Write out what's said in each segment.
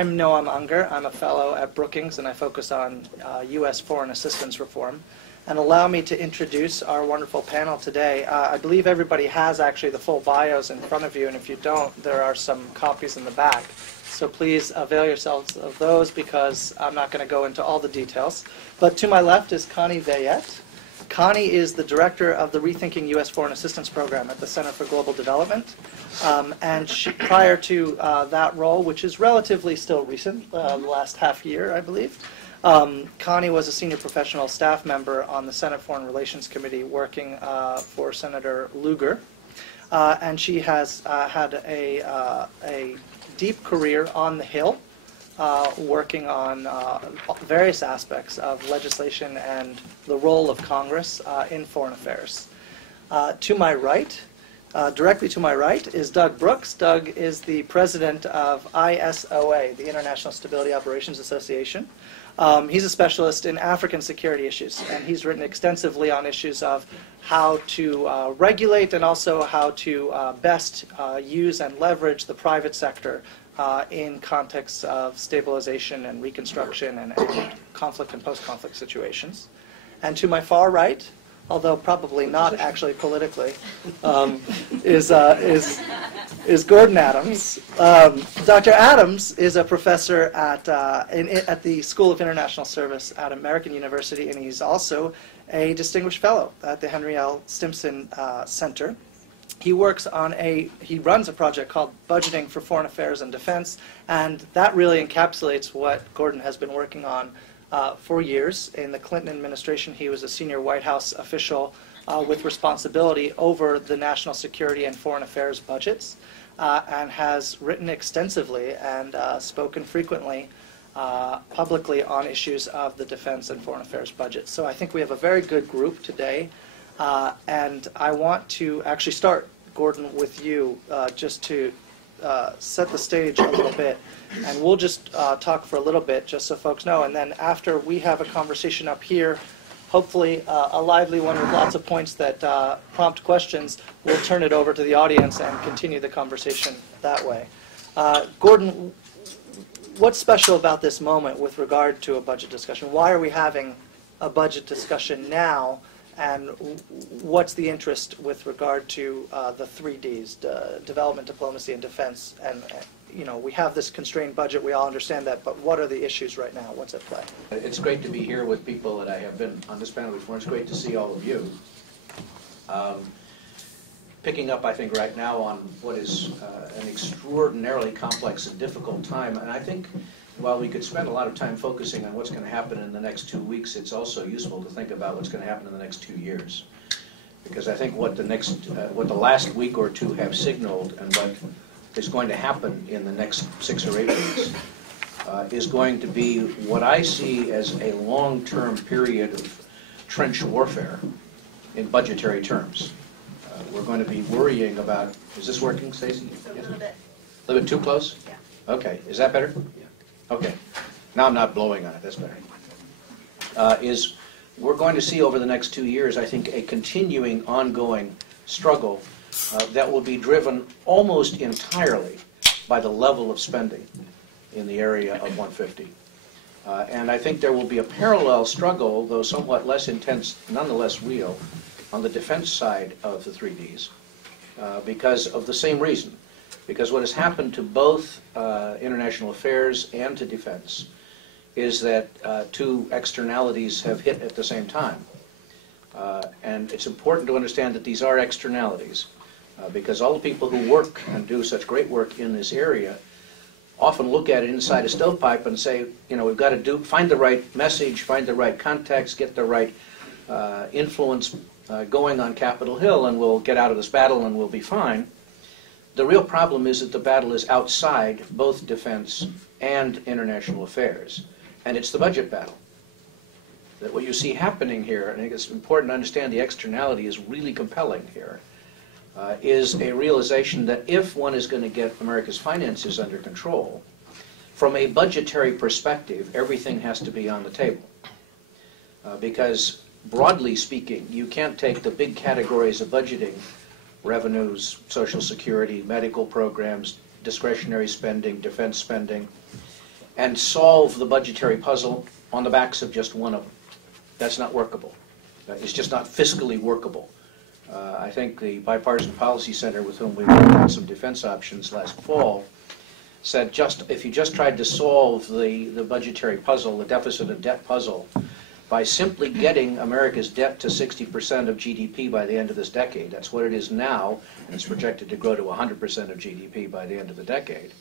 I'm Noam Unger. I'm a fellow at Brookings, and I focus on U.S. foreign assistance reform. And allow me to introduce our wonderful panel today. I believe everybody has actually the full bios in front of you, and if you don't, there are some copies in the back. So please avail yourselves of those, because I'm not going to go into all the details. But to my left is Connie Veillette. Connie is the director of the Rethinking U.S. Foreign Assistance Program at the Center for Global Development. And prior to that role, which is relatively still recent, the last half year, I believe, Connie was a senior professional staff member on the Senate Foreign Relations Committee working for Senator Lugar. And she has had a deep career on the Hill, working on various aspects of legislation and the role of Congress in foreign affairs. To my right, directly to my right, is Doug Brooks. Doug is the president of ISOA, the International Stability Operations Association. He's a specialist in African security issues, and he's written extensively on issues of how to regulate and also how to best use and leverage the private sector in contexts of stabilization and reconstruction and conflict and post-conflict situations. And to my far right, although probably not actually politically, is Gordon Adams. Dr. Adams is a professor at the School of International Service at American University, and he's also a distinguished fellow at the Henry L. Stimson Center. He runs a project called Budgeting for Foreign Affairs and Defense, and that really encapsulates what Gordon has been working on for years. In the Clinton administration, he was a senior White House official with responsibility over the national security and foreign affairs budgets, and has written extensively and spoken frequently publicly on issues of the defense and foreign affairs budgets. So I think we have a very good group today. And I want to actually start, Gordon, with you, just to set the stage a little bit. And we'll just talk for a little bit, just so folks know. And then after we have a conversation up here, hopefully a lively one with lots of points that prompt questions, we'll turn it over to the audience and continue the conversation that way. Gordon, what's special about this moment with regard to a budget discussion? Why are we having a budget discussion now? And what's the interest with regard to the 3Ds, development, diplomacy, and defense? And you know, we have this constrained budget, we all understand that, but what are the issues right now? What's at play? It's great to be here with people that I have been on this panel before. It's great to see all of you. Picking up, I think, right now on what is an extraordinarily complex and difficult time, and I think while we could spend a lot of time focusing on what's going to happen in the next 2 weeks, it's also useful to think about what's going to happen in the next 2 years. Because I think what the last week or two have signaled, and what is going to happen in the next 6 or 8 weeks, is going to be what I see as a long-term period of trench warfare in budgetary terms. We're going to be worrying about, is this working, Stacey? A little bit. A little bit too close? Yeah. Okay, is that better? Okay, now I'm not blowing on it, that's better. We're going to see over the next 2 years, I think, a continuing, ongoing struggle that will be driven almost entirely by the level of spending in the area of 150. And I think there will be a parallel struggle, though somewhat less intense, nonetheless real, on the defense side of the 3Ds, because of the same reason. Because what has happened to both international affairs and to defense is that two externalities have hit at the same time. And it's important to understand that these are externalities, because all the people who work and do such great work in this area often look at it inside a stovepipe and say, you know, we've got to find the right message, find the right context, get the right influence going on Capitol Hill, and we'll get out of this battle and we'll be fine. The real problem is that the battle is outside both defense and international affairs, and it's the budget battle. That what you see happening here, and I think it's important to understand the externality is really compelling here, is a realization that if one is going to get America's finances under control, from a budgetary perspective, everything has to be on the table. Because broadly speaking, you can't take the big categories of budgeting, revenues, Social Security, medical programs, discretionary spending, defense spending, and solve the budgetary puzzle on the backs of just one of them. That's not workable. It's just not fiscally workable. I think the Bipartisan Policy Center, with whom we worked on some defense options last fall, said if you just tried to solve the budgetary puzzle, the deficit and debt puzzle, by simply getting America's debt to 60% of GDP by the end of this decade, that's what it is now, and it's projected to grow to 100% of GDP by the end of the decade,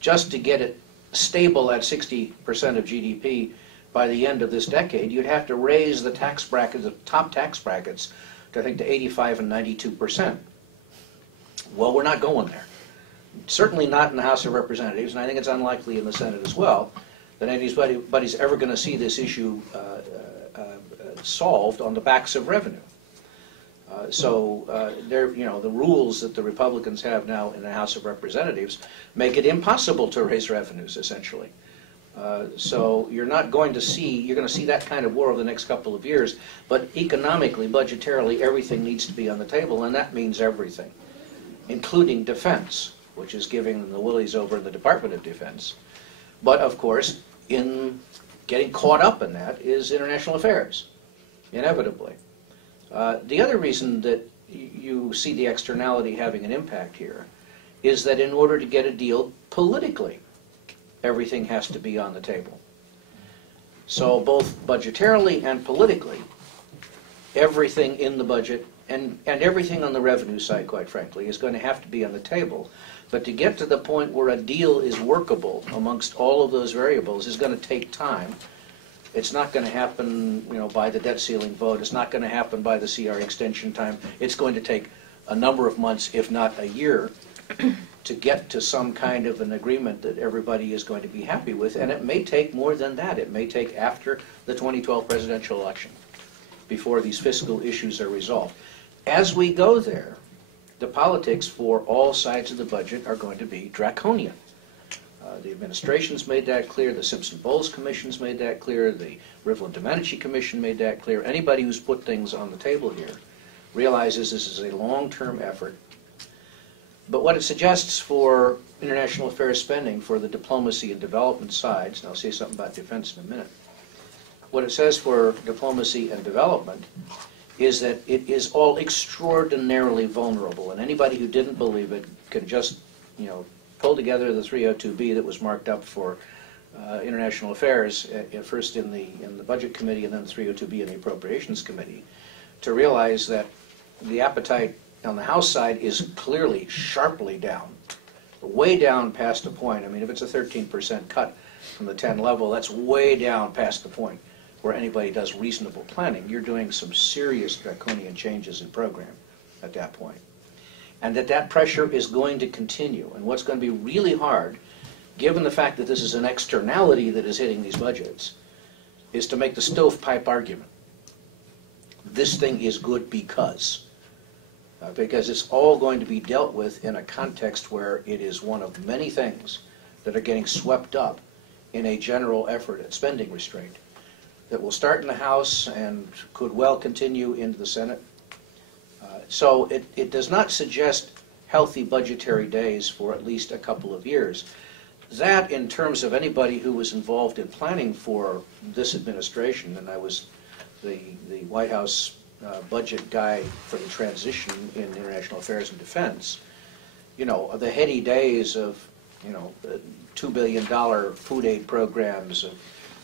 just to get it stable at 60% of GDP by the end of this decade, you'd have to raise the tax bracket, the top tax brackets, to I think to 85 and 92%. Well, we're not going there. Certainly not in the House of Representatives, and I think it's unlikely in the Senate as well, that anybody's ever going to see this issue solved on the backs of revenue. The rules that the Republicans have now in the House of Representatives make it impossible to raise revenues, essentially. So you're going to see that kind of war over the next couple of years, but economically, budgetarily, everything needs to be on the table, and that means everything, including defense, which is giving them the willies over in the Department of Defense. But of course, in getting caught up in that is international affairs, inevitably. The other reason that you see the externality having an impact here is that in order to get a deal politically, everything has to be on the table. So both budgetarily and politically, everything in the budget and everything on the revenue side, quite frankly, is going to have to be on the table. But to get to the point where a deal is workable amongst all of those variables is going to take time. It's not going to happen, by the debt ceiling vote. It's not going to happen by the CR extension time. It's going to take a number of months, if not a year, to get to some kind of an agreement that everybody is going to be happy with. And it may take more than that. It may take after the 2012 presidential election before these fiscal issues are resolved. As we go there, the politics for all sides of the budget are going to be draconian. The administration's made that clear, the Simpson-Bowles Commission's made that clear, the Rivlin-Domenici Commission made that clear. Anybody who's put things on the table here realizes this is a long-term effort. But what it suggests for international affairs spending for the diplomacy and development sides, and I'll say something about defense in a minute, what it says for diplomacy and development is that it is all extraordinarily vulnerable, and anybody who didn't believe it can just, pull together the 302B that was marked up for international affairs, first in the Budget Committee and then the 302B in the Appropriations Committee, to realize that the appetite on the House side is clearly sharply down, way down past the point. I mean, if it's a 13% cut from the 10 level, that's way down past the point where anybody does reasonable planning. You're doing some serious draconian changes in program at that point. And that pressure is going to continue. And what's going to be really hard, given the fact that this is an externality that is hitting these budgets, is to make the stovepipe argument. This thing is good because it's all going to be dealt with in a context where it is one of many things that are getting swept up in a general effort at spending restraint that will start in the House and could well continue into the Senate. So it does not suggest healthy budgetary days for at least a couple of years. That, in terms of anybody who was involved in planning for this administration, and I was the White House budget guy for the transition in international affairs and defense, the heady days of, $2 billion food aid programs, of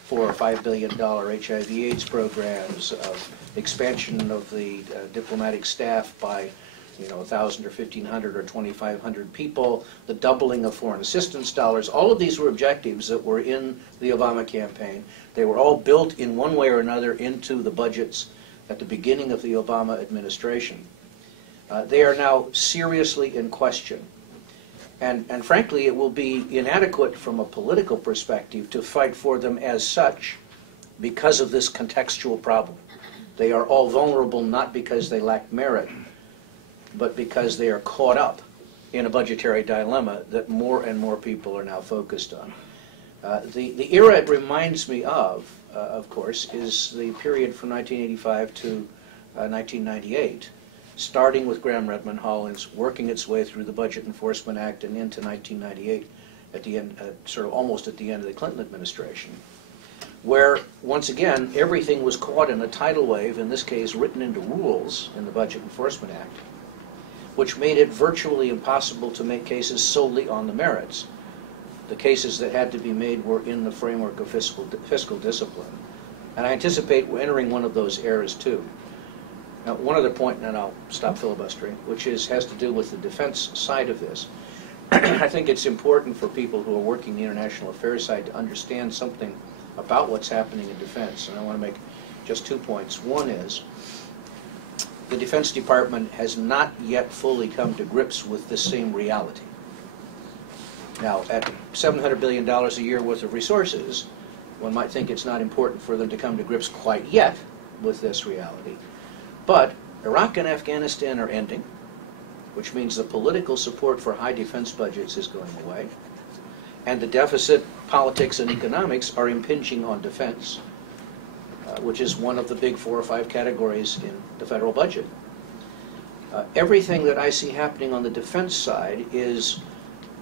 $4 or $5 billion HIV/AIDS programs, of expansion of the diplomatic staff by 1,000 or 1,500 or 2,500 people, the doubling of foreign assistance dollars. All of these were objectives that were in the Obama campaign. They were all built in one way or another into the budgets at the beginning of the Obama administration. They are now seriously in question. And frankly, it will be inadequate from a political perspective to fight for them as such because of this contextual problem. They are all vulnerable not because they lack merit, but because they are caught up in a budgetary dilemma that more and more people are now focused on. The era it reminds me of course, is the period from 1985 to 1998. Starting with Graham Redmond Hollins, working its way through the Budget Enforcement Act and into 1998, at the end, sort of almost at the end of the Clinton administration, where, once again, everything was caught in a tidal wave, in this case written into rules in the Budget Enforcement Act, which made it virtually impossible to make cases solely on the merits. The cases that had to be made were in the framework of fiscal discipline. And I anticipate we're entering one of those eras too. Now, one other point, and then I'll stop filibustering, which has to do with the defense side of this. I think it's important for people who are working the international affairs side to understand something about what's happening in defense. And I want to make just 2 points. One is, the Defense Department has not yet fully come to grips with this same reality. Now, at $700 billion a year worth of resources, one might think it's not important for them to come to grips quite yet with this reality. But Iraq and Afghanistan are ending, which means the political support for high defense budgets is going away, and the deficit politics and economics are impinging on defense, which is one of the big 4 or 5 categories in the federal budget. Everything that I see happening on the defense side is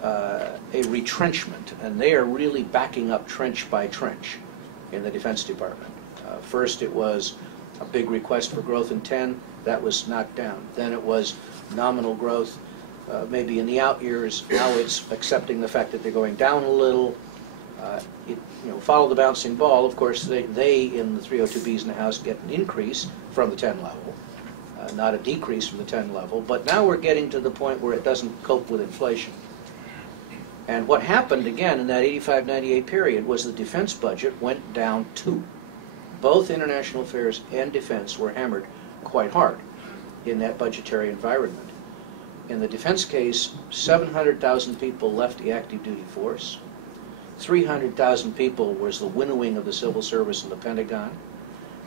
a retrenchment, and they are really backing up trench by trench in the Defense Department. First it was a big request for growth in 10, that was knocked down. Then it was nominal growth, maybe in the out years. Now it's accepting the fact that they're going down a little. Follow the bouncing ball. Of course, they in the 302Bs in the House get an increase from the 10 level, not a decrease from the 10 level. But now we're getting to the point where it doesn't cope with inflation. And what happened, again, in that 85-98 period was the defense budget went down too. Both international affairs and defense were hammered quite hard in that budgetary environment. In the defense case, 700,000 people left the active duty force. 300,000 people was the winnowing of the civil service and the Pentagon.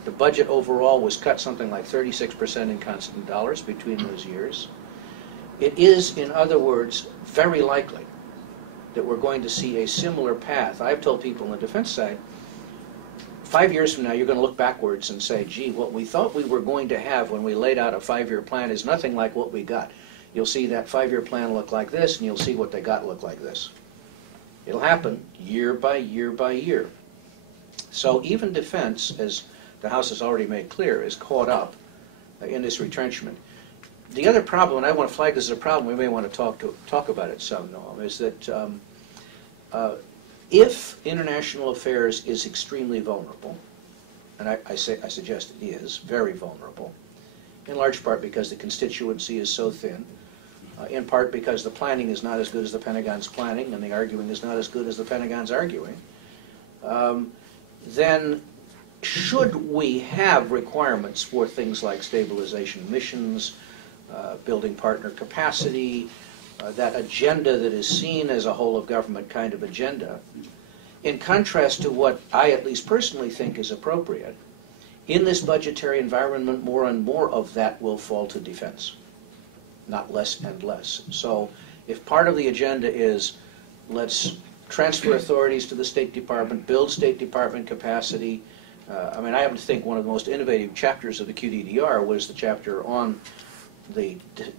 The budget overall was cut something like 36% in constant dollars between those years. It is, in other words, very likely that we're going to see a similar path. I've told people on the defense side, 5 years from now, you're going to look backwards and say, gee, what we thought we were going to have when we laid out a 5-year plan is nothing like what we got. You'll see that 5-year plan look like this, and you'll see what they got look like this. It'll happen year by year by year. So even defense, as the House has already made clear, is caught up in this retrenchment. The other problem, and I want to flag this as a problem, we may want to talk about it some, Noam, is that if international affairs is extremely vulnerable, and I suggest it is very vulnerable, in large part because the constituency is so thin, in part because the planning is not as good as the Pentagon's planning and the arguing is not as good as the Pentagon's arguing, then should we have requirements for things like stabilization missions, building partner capacity, that agenda that is seen as a whole of government kind of agenda, in contrast to what I at least personally think is appropriate, in this budgetary environment, more and more of that will fall to defense, not less and less. So if part of the agenda is let's transfer authorities to the State Department, build State Department capacity, I mean, I happen to think one of the most innovative chapters of the QDDR was the chapter on the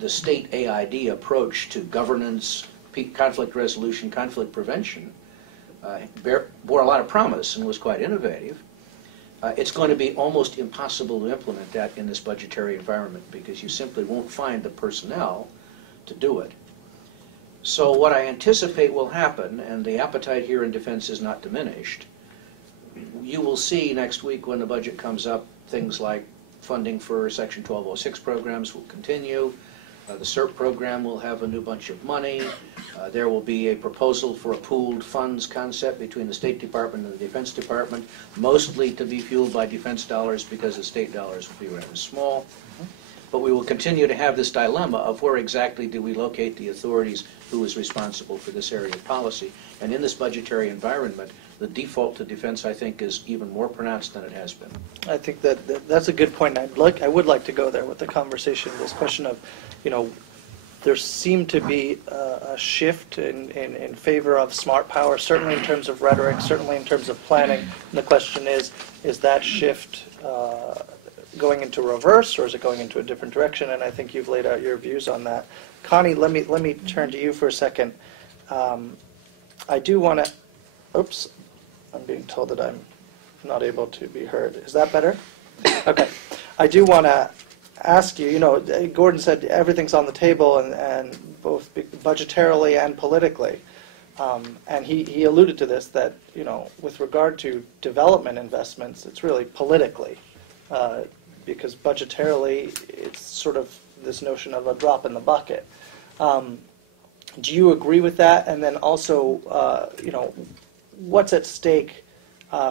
state AID approach to governance, conflict resolution, conflict prevention. Bore a lot of promise and was quite innovative. It's going to be almost impossible to implement that in this budgetary environment because you simply won't find the personnel to do it. So what I anticipate will happen, and the appetite here in defense is not diminished, you will see next week when the budget comes up, things like funding for Section 1206 programs will continue. The SERP program will have a new bunch of money. There will be a proposal for a pooled funds concept between the State Department and the Defense Department, mostly to be fueled by defense dollars because the state dollars will be rather small. But we will continue to have this dilemma of where exactly do we locate the authorities who is responsible for this area of policy. And in this budgetary environment, the default to defense, I think, is even more pronounced than it has been. I think that's a good point. I would like to go there with the conversation. This question of, there seemed to be a shift in favor of smart power, certainly in terms of rhetoric, certainly in terms of planning. And the question is that shift going into reverse, or is it going into a different direction? And I think you've laid out your views on that. Connie, let me turn to you for a second. I do want to, oops, I'm being told that I'm not able to be heard. Is that better? Okay. I do want to ask you, Gordon said everything's on the table, and both budgetarily and politically. And he alluded to this, that, with regard to development investments, it's really politically. Because budgetarily, it's sort of this notion of a drop in the bucket. Do you agree with that? And then also, what's at stake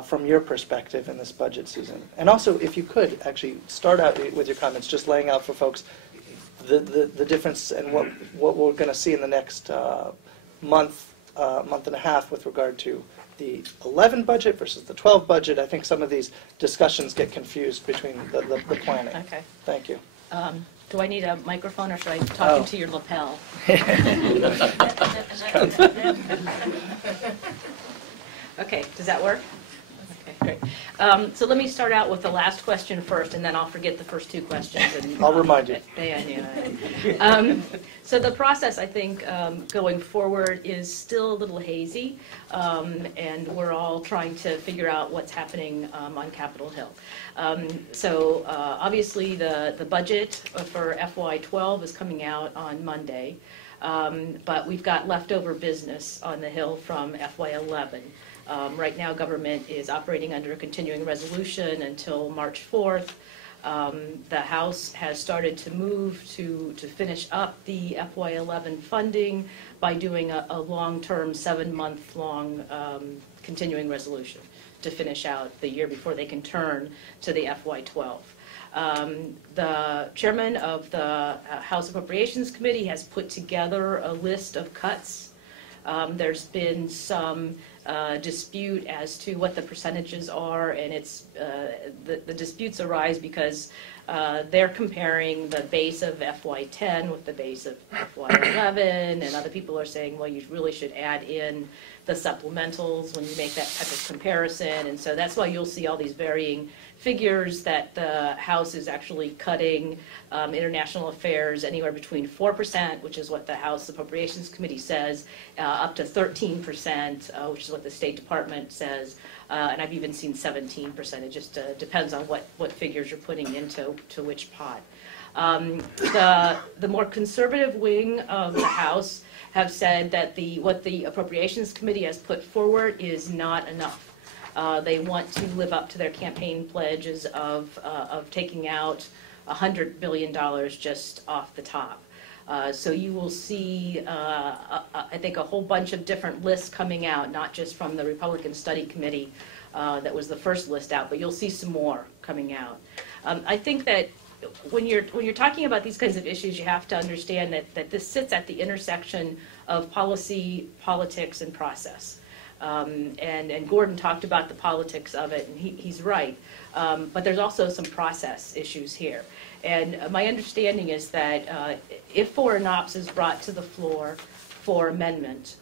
from your perspective in this budget season? And also, if you could actually start out with your comments, just laying out for folks the difference and what we're going to see in the next month and a half with regard to the 11 budget versus the 12 budget. I think some of these discussions get confused between the planning. Okay. Thank you. Do I need a microphone, or should I talk into your lapel? Okay, does that work? Okay, great. So let me start out with the last question first, and then I'll forget the first two questions. And, I'll remind you. Yeah. So the process, I think, going forward is still a little hazy, and we're all trying to figure out what's happening on Capitol Hill. So obviously the budget for FY12 is coming out on Monday, but we've got leftover business on the Hill from FY11. Right now, government is operating under a continuing resolution until March 4th. The House has started to move to finish up the FY11 funding by doing a long-term, 7-month-long continuing resolution to finish out the year before they can turn to the FY12. The chairman of the House Appropriations Committee has put together a list of cuts. There's been some dispute as to what the percentages are, and it's the disputes arise because they're comparing the base of FY10 with the base of FY11, and other people are saying, well, you really should add in the supplementals when you make that type of comparison, and so that's why you'll see all these varying figures that the House is actually cutting international affairs anywhere between 4%, which is what the House Appropriations Committee says, up to 13%, which is what the State Department says, and I've even seen 17%. It just depends on what figures you're putting into which pot. The more conservative wing of the House have said that what the Appropriations Committee has put forward is not enough. They want to live up to their campaign pledges of taking out $100 billion just off the top. So you will see, I think, a whole bunch of different lists coming out, not just from the Republican Study Committee that was the first list out, but you'll see some more coming out. I think that when you're talking about these kinds of issues, you have to understand that this sits at the intersection of policy, politics, and process. And Gordon talked about the politics of it, and he's right. But there's also some process issues here. And my understanding is that if foreign ops is brought to the floor for amendment,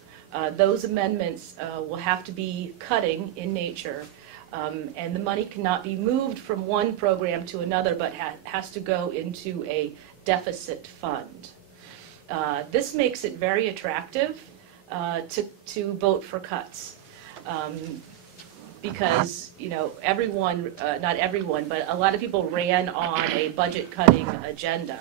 those amendments will have to be cutting in nature, and the money cannot be moved from one program to another, but has to go into a deficit fund. This makes it very attractive to vote for cuts, because everyone, not everyone, but a lot of people ran on a budget cutting agenda,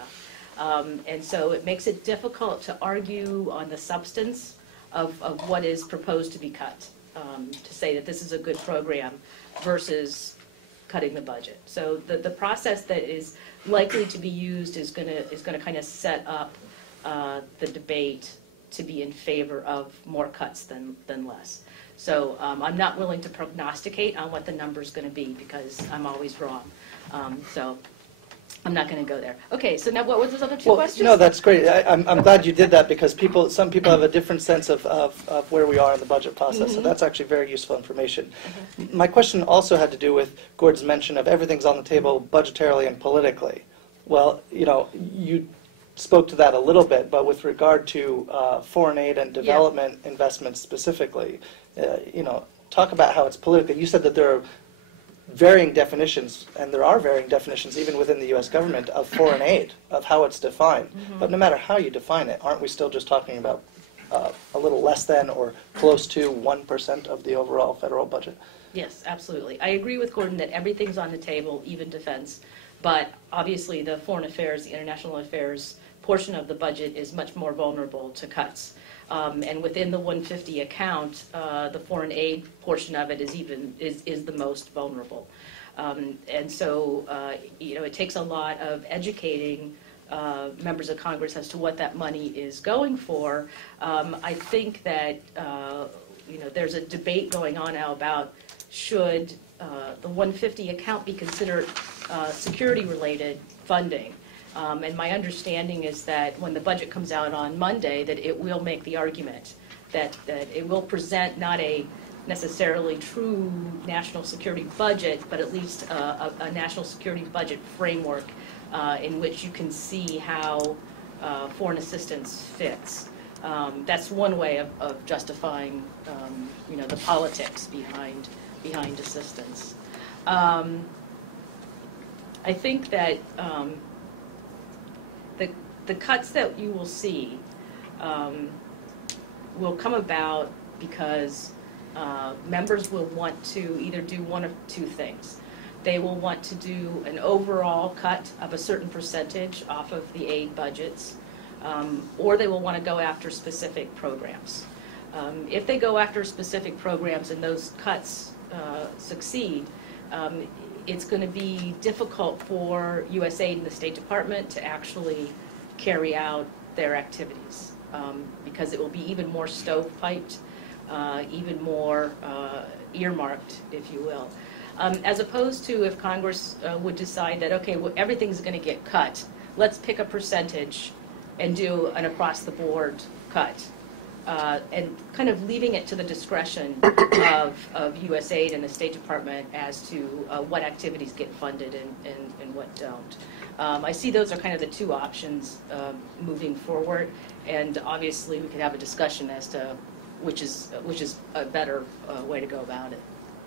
and so it makes it difficult to argue on the substance of what is proposed to be cut, to say that this is a good program versus cutting the budget. So the process that is likely to be used is going to kind of set up the debate to be in favor of more cuts than less. So I'm not willing to prognosticate on what the number is going to be because I'm always wrong. So I'm not going to go there. Okay, so now what were those other two questions? No, that's great. I'm glad you did that because some people have a different sense of where we are in the budget process, so that's actually very useful information. My question also had to do with Gordon's mention of everything's on the table budgetarily and politically. Well, you spoke to that a little bit, but with regard to foreign aid and development investments specifically, talk about how it's political. You said that there are varying definitions, and there are varying definitions even within the U.S. government of foreign aid, of how it's defined. But no matter how you define it, aren't we still just talking about a little less than or close to 1% of the overall federal budget? Yes, absolutely. I agree with Gordon that everything's on the table, even defense. But obviously the foreign affairs, the international affairs portion of the budget is much more vulnerable to cuts. And within the 150 account, the foreign aid portion of it is the most vulnerable. And so, it takes a lot of educating members of Congress as to what that money is going for. I think that, there's a debate going on now about should the 150 account be considered security-related funding. And my understanding is that when the budget comes out on Monday, that it will make the argument that it will present not a necessarily true national security budget, but at least a national security budget framework in which you can see how foreign assistance fits. That's one way of justifying, the politics behind assistance. I think that the cuts that you will see will come about because members will want to either do one of two things. They will want to do an overall cut of a certain percentage off of the aid budgets, or they will want to go after specific programs. If they go after specific programs and those cuts succeed, it's going to be difficult for USAID and the State Department to actually carry out their activities because it will be even more stovepiped, even more earmarked, if you will. As opposed to if Congress would decide that, okay, well, everything's going to get cut, let's pick a percentage and do an across-the-board cut. And kind of leaving it to the discretion of USAID and the State Department as to what activities get funded and what don't. I see those are kind of the two options moving forward, and obviously we could have a discussion as to which is a better way to go about it.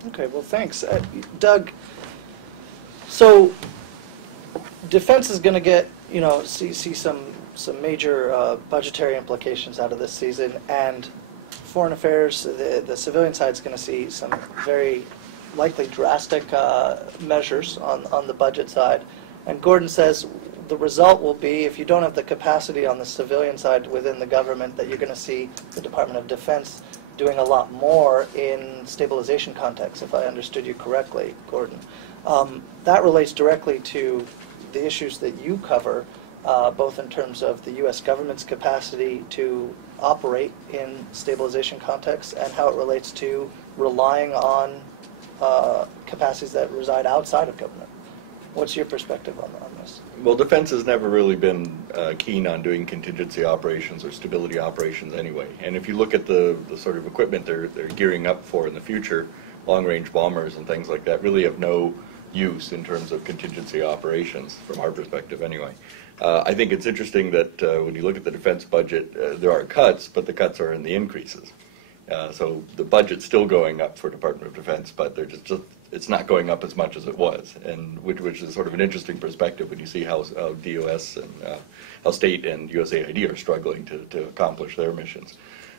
Okay, well, thanks. Doug, so defense is going to get, see some major budgetary implications out of this season, and foreign affairs, the civilian side is going to see some very likely drastic measures on the budget side. And Gordon says the result will be, if you don't have the capacity on the civilian side within the government, that you're going to see the Department of Defense doing a lot more in stabilization contexts, if I understood you correctly, Gordon. That relates directly to the issues that you cover, both in terms of the U.S. government's capacity to operate in stabilization contexts and how it relates to relying on capacities that reside outside of government. What's your perspective on this? Well, defense has never really been keen on doing contingency operations or stability operations anyway. And if you look at the sort of equipment they're gearing up for in the future, long-range bombers and things like that really have no use in terms of contingency operations, from our perspective anyway. I think it's interesting that when you look at the defense budget, there are cuts, but the cuts are in the increases. So the budget's still going up for Department of Defense, but they're just it's not going up as much as it was, and which is sort of an interesting perspective when you see how DOS and how state and USAID are struggling to accomplish their missions.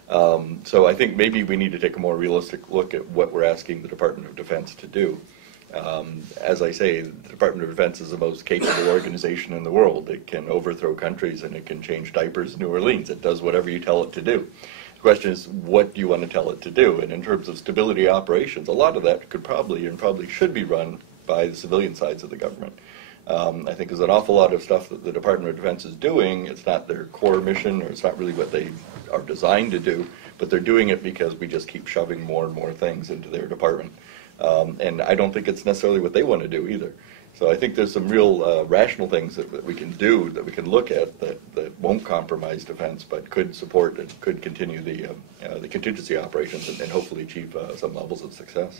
So I think maybe we need to take a more realistic look at what we're asking the Department of Defense to do. As I say, the Department of Defense is the most capable organization in the world. It can overthrow countries and it can change diapers in New Orleans. It does whatever you tell it to do. The question is, what do you want to tell it to do? And in terms of stability operations, a lot of that could probably should be run by the civilian sides of the government. I think there's an awful lot of stuff that the Department of Defense is doing. It's not their core mission, or it's not really what they are designed to do, but they're doing it because we just keep shoving more and more things into their department. And I don't think it's necessarily what they want to do either. So I think there's some real rational things that we can do, that we can look at, that won't compromise defense, but could support and could continue the contingency operations and hopefully achieve some levels of success.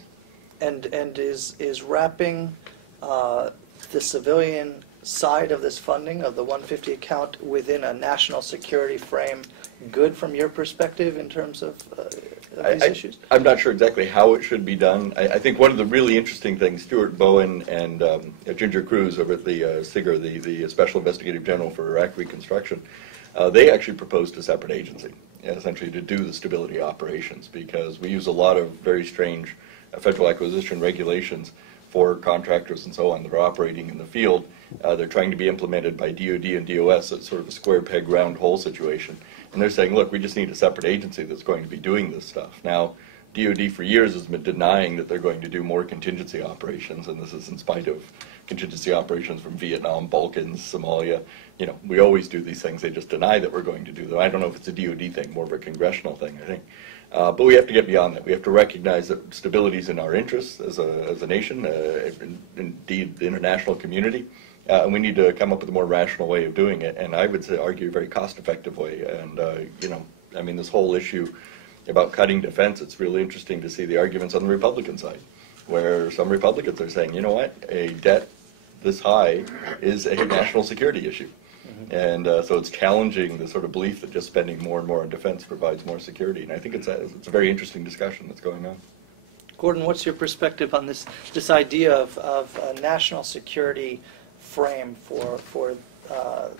And is wrapping the civilian side of this funding of the 150 account within a national security frame good from your perspective in terms of these issues? I'm not sure exactly how it should be done. I think one of the really interesting things, Stuart Bowen and Ginger Cruz over at the SIGIR, the Special Investigative General for Iraq Reconstruction, they actually proposed a separate agency, essentially to do the stability operations, because we use a lot of very strange federal acquisition regulations for contractors and so on that are operating in the field. They're trying to be implemented by DoD and DOS. It's sort of a square peg round hole situation. And they're saying, look, we just need a separate agency that's going to be doing this stuff. Now, DoD for years has been denying that they're going to do more contingency operations, and this is in spite of contingency operations from Vietnam, Balkans, Somalia. You know, we always do these things. They just deny that we're going to do them. I don't know if it's a DoD thing, more of a congressional thing, I think. But we have to get beyond that. We have to recognize that stability is in our interests as a nation, indeed the international community, and we need to come up with a more rational way of doing it, and I would say, argue a very cost-effective way. And, you know, I mean, this whole issue about cutting defense, it's really interesting to see the arguments on the Republican side, where some Republicans are saying, you know what, a debt this high is a national security issue. And so it's challenging the sort of belief that just spending more and more on defense provides more security. And I think it's a very interesting discussion that's going on. Gordon, what's your perspective on this idea of a national security frame for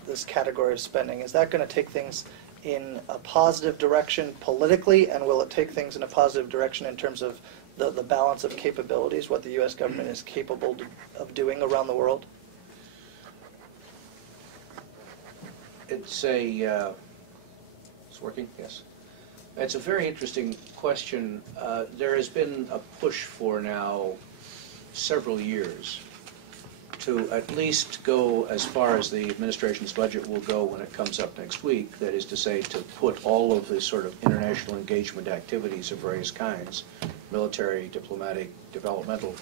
this category of spending? Is that going to take things in a positive direction politically, and will it take things in a positive direction in terms of the balance of capabilities, what the U.S. government is capable of doing around the world? It's working, yes. It's a very interesting question. There has been a push for now several years to at least go as far as the administration's budget will go when it comes up next week. That is to say, to put all of the sort of international engagement activities of various kinds, military, diplomatic, developmental,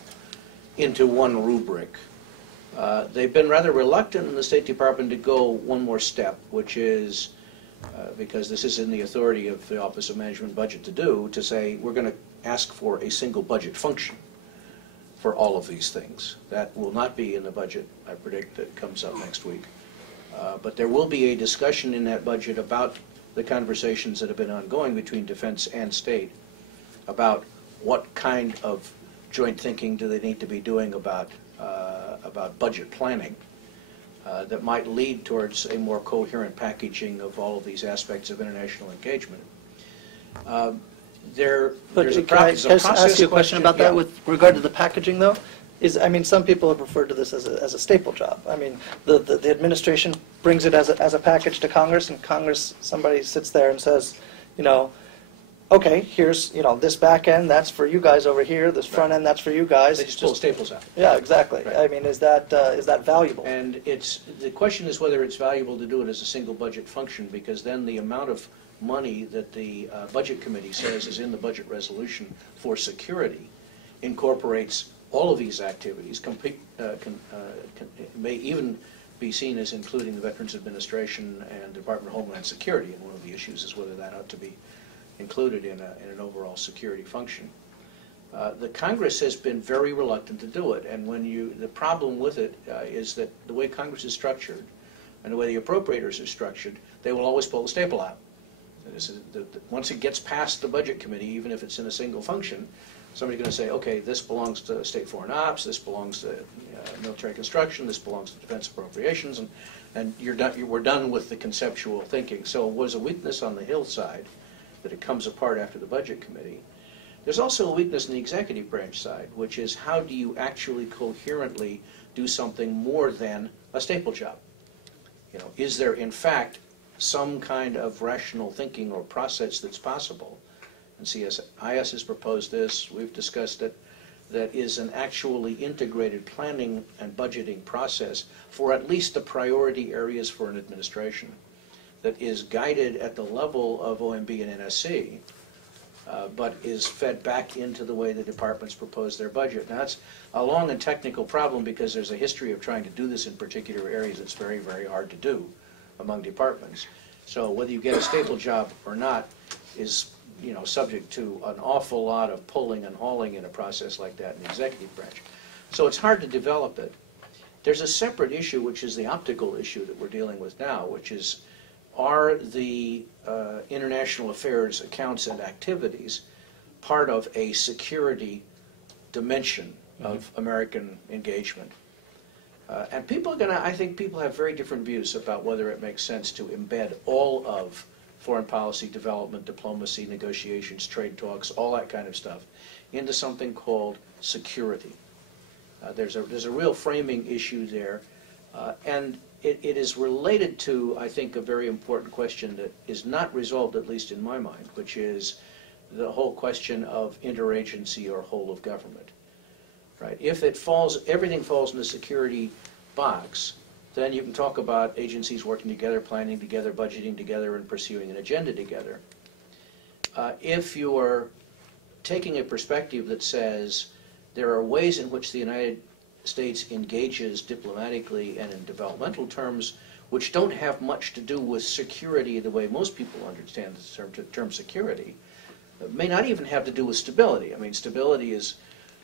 into one rubric. They've been rather reluctant in the State Department to go one more step, which is, because this is in the authority of the Office of Management and Budget to do, to say we're going to ask for a single budget function for all of these things. That will not be in the budget, I predict, that comes up next week. But there will be a discussion in that budget about the conversations that have been ongoing between defense and state about what kind of joint thinking do they need to be doing about budget planning that might lead towards a more coherent packaging of all of these aspects of international engagement. There's a Can I process ask you a question about that yeah. with regard to the packaging, though? I mean, some people have referred to this as a staple job. I mean, the administration brings it as a package to Congress, and Congress, somebody sits there and says, you know, okay, here's, you know, this back end, that's for you guys over here, this front end, that's for you guys. They just pull staples out. Yeah, exactly. Right. I mean, is that valuable? And the question is whether it's valuable to do it as a single budget function, because then the amount of money that the Budget Committee says is in the budget resolution for security incorporates all of these activities, may even be seen as including the Veterans Administration and the Department of Homeland Security, and one of the issues is whether that ought to be included in an overall security function. The Congress has been very reluctant to do it, and the problem with it is that the way Congress is structured and the way the appropriators are structured, they will always pull the staple out. Once it gets past the Budget Committee, even if it's in a single function, somebody's going to say, okay, this belongs to State Foreign Ops, this belongs to military construction, this belongs to defense appropriations, and we're done with the conceptual thinking. So it was a weakness on the Hill side that it comes apart after the Budget Committee. There's also a weakness in the executive branch side, which is how do you actually coherently do something more than a staple job? You know, is there in fact some kind of rational thinking or process that's possible? And CSIS has proposed this, we've discussed it, that is an actually integrated planning and budgeting process for at least the priority areas for an administration that is guided at the level of OMB and NSC, but is fed back into the way the departments propose their budget. Now that's a long and technical problem because there's a history of trying to do this in particular areas that's very, very hard to do among departments. So whether you get a staple job or not is, you know, subject to an awful lot of pulling and hauling in a process like that in the executive branch. So it's hard to develop it. There's a separate issue, which is the optical issue that we're dealing with now, which is, are the international affairs accounts and activities part of a security dimension of American engagement? And people are going to, I think people have very different views about whether it makes sense to embed all of foreign policy, development, diplomacy, negotiations, trade talks, all that kind of stuff, into something called security. There's a real framing issue there, and it is related to, I think, a very important question that is not resolved, at least in my mind, which is the whole question of interagency or whole of government. Right? If it falls, everything falls in the security box, then you can talk about agencies working together, planning together, budgeting together, and pursuing an agenda together. If you're taking a perspective that says there are ways in which the United States engages diplomatically and in developmental terms which don't have much to do with security the way most people understand the term security, it may not even have to do with stability. I mean, stability is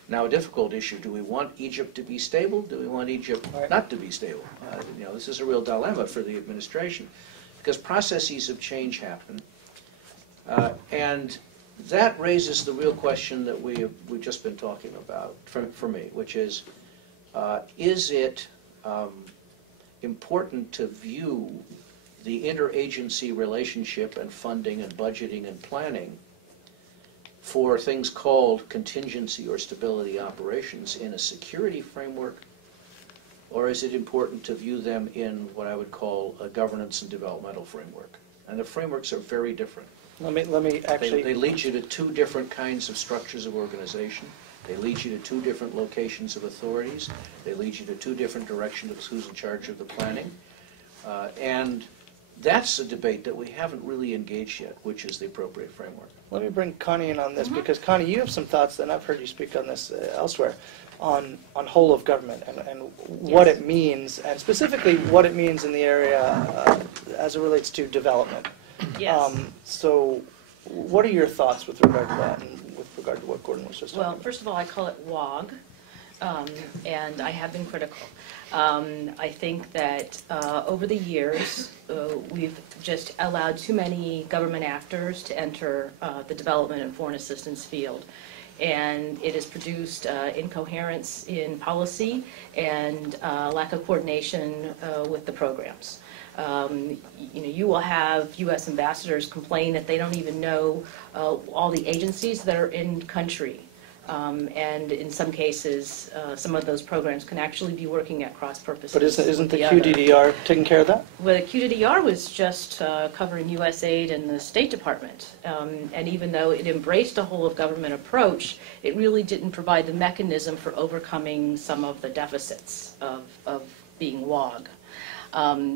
now a difficult issue. Do we want Egypt to be stable? Do we want Egypt not to be stable? You know, this is a real dilemma for the administration because processes of change happen, and that raises the real question that we've just been talking about for me, which is it important to view the interagency relationship and funding and budgeting and planning for things called contingency or stability operations in a security framework, or is it important to view them in what I would call a governance and developmental framework? And the frameworks are very different. Let me actually... They lead you to two different kinds of structures of organization. They lead you to two different locations of authorities. They lead you to two different directions of who's in charge of the planning. And that's a debate that we haven't really engaged yet, which is the appropriate framework. Let me bring Connie in on this, because Connie, you have some thoughts, and I've heard you speak on this elsewhere, on whole of government and what it means, and specifically what it means in the area as it relates to development. Yes. So what are your thoughts with regard to that and with regard to what Gordon was just talking Well, about? first of all, I call it WOG, and I have been critical. I think that over the years, we've just allowed too many government actors to enter the development and foreign assistance field. And it has produced incoherence in policy and lack of coordination with the programs. You will have U.S. ambassadors complain that they don't even know all the agencies that are in country. And in some cases, some of those programs can actually be working at cross purposes. But isn't the QDDR taking care of that? Well, the QDDR was just covering USAID and the State Department. And even though it embraced a whole of government approach, it really didn't provide the mechanism for overcoming some of the deficits of being WOG.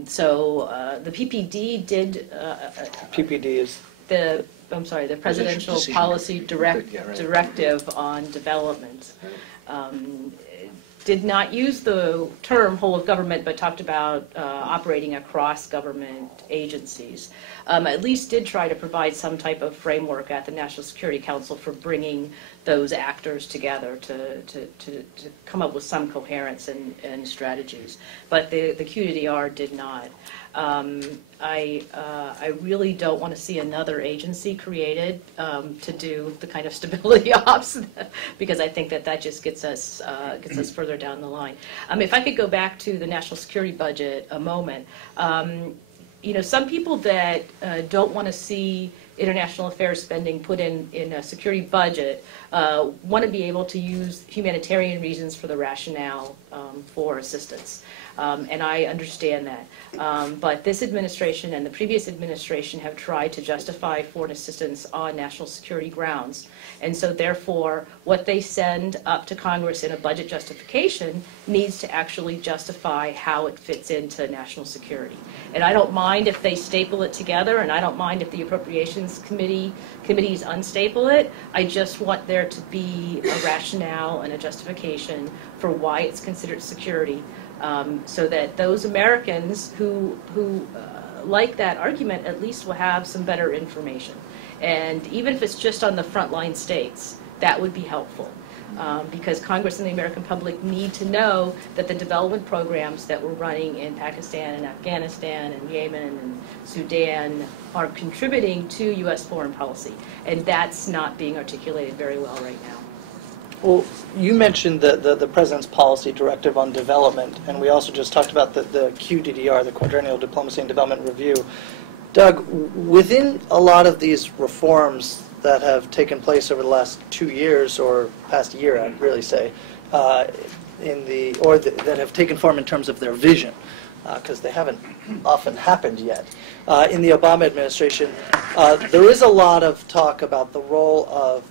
So the PPD did... PPD is... the Presidential Policy Directive on Development. Did not use the term whole of government, but talked about operating across government agencies. At least did try to provide some type of framework at the National Security Council for bringing those actors together to come up with some coherence and strategies. But the QDDR did not. I really don't want to see another agency created to do the kind of stability ops, because I think that just gets us further down the line. If I could go back to the national security budget a moment, some people that don't want to see international affairs spending put in a security budget want to be able to use humanitarian reasons for the rationale for assistance. And I understand that. But this administration and the previous administration have tried to justify foreign assistance on national security grounds. And so therefore, what they send up to Congress in a budget justification needs to actually justify how it fits into national security. And I don't mind if they staple it together, and I don't mind if the Appropriations Committees unstaple it. I just want there to be a rationale and a justification for why it's considered security. So that those Americans who like that argument at least will have some better information. And even if it's just on the frontline states, that would be helpful. Because Congress and the American public need to know that the development programs that we're running in Pakistan and Afghanistan and Yemen and Sudan are contributing to U.S. foreign policy. And that's not being articulated very well right now. Well, you mentioned the President's policy directive on development, and we also just talked about the QDDR, the Quadrennial Diplomacy and Development Review. Doug, within a lot of these reforms that have taken place over the last 2 years, or past year, I'd really say, that have taken form in terms of their vision, because they haven't often happened yet. In the Obama administration, there is a lot of talk about the role of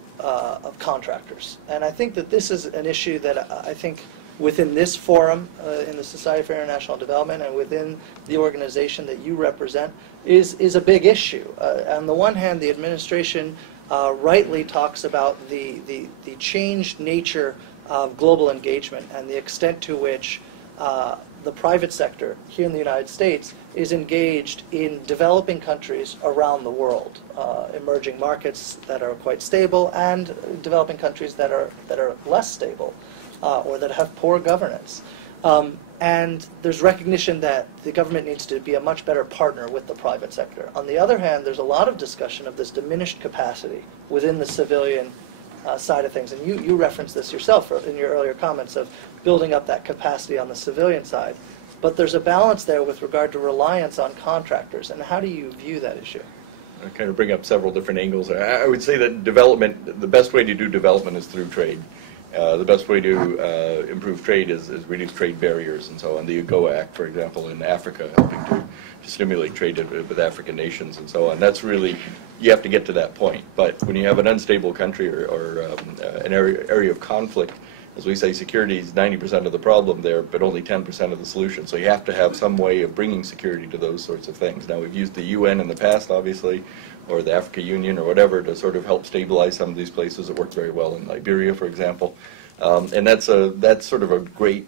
contractors. And I think that this is an issue that I think within this forum, in the Society for International Development, and within the organization that you represent, is a big issue. On the one hand, the administration rightly talks about the changed nature of global engagement and the extent to which the private sector here in the United States is engaged in developing countries around the world, emerging markets that are quite stable and developing countries that are less stable or that have poor governance. And there's recognition that the government needs to be a much better partner with the private sector. On the other hand, there's a lot of discussion of this diminished capacity within the civilian side of things. And you referenced this yourself in your earlier comments of building up that capacity on the civilian side. But there's a balance there with regard to reliance on contractors. And how do you view that issue? I kind of bring up several different angles. I would say that development, the best way to do development is through trade. The best way to improve trade is reduce trade barriers and so on. The AGOA Act, for example, in Africa, helping to stimulate trade with African nations and so on. That's really, you have to get to that point. But when you have an unstable country or an area of conflict, as we say, security is 90% of the problem there, but only 10% of the solution. So you have to have some way of bringing security to those sorts of things. Now, we've used the UN in the past, obviously, or the Africa Union or whatever to sort of help stabilize some of these places. It worked very well in Liberia, for example. And that's sort of a great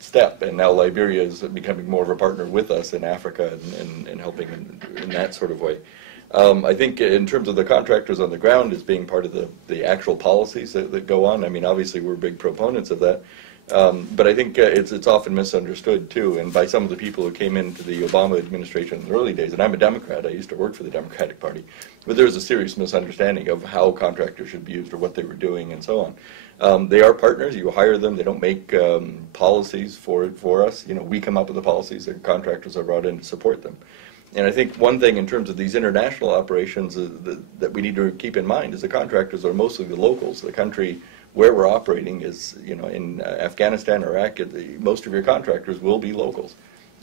step. And now Liberia is becoming more of a partner with us in Africa and helping in that sort of way. I think in terms of the contractors on the ground as being part of the actual policies that go on, I mean, obviously we're big proponents of that. But I think it's often misunderstood too, and by some of the people who came into the Obama administration in the early days, and I'm a Democrat, I used to work for the Democratic Party, but there was a serious misunderstanding of how contractors should be used or what they were doing and so on. They are partners, you hire them, they don't make policies for us. You know, we come up with the policies, the contractors are brought in to support them. And I think one thing in terms of these international operations that we need to keep in mind is the contractors are mostly the locals. The country where we're operating is, you know, in Afghanistan, Iraq, most of your contractors will be locals.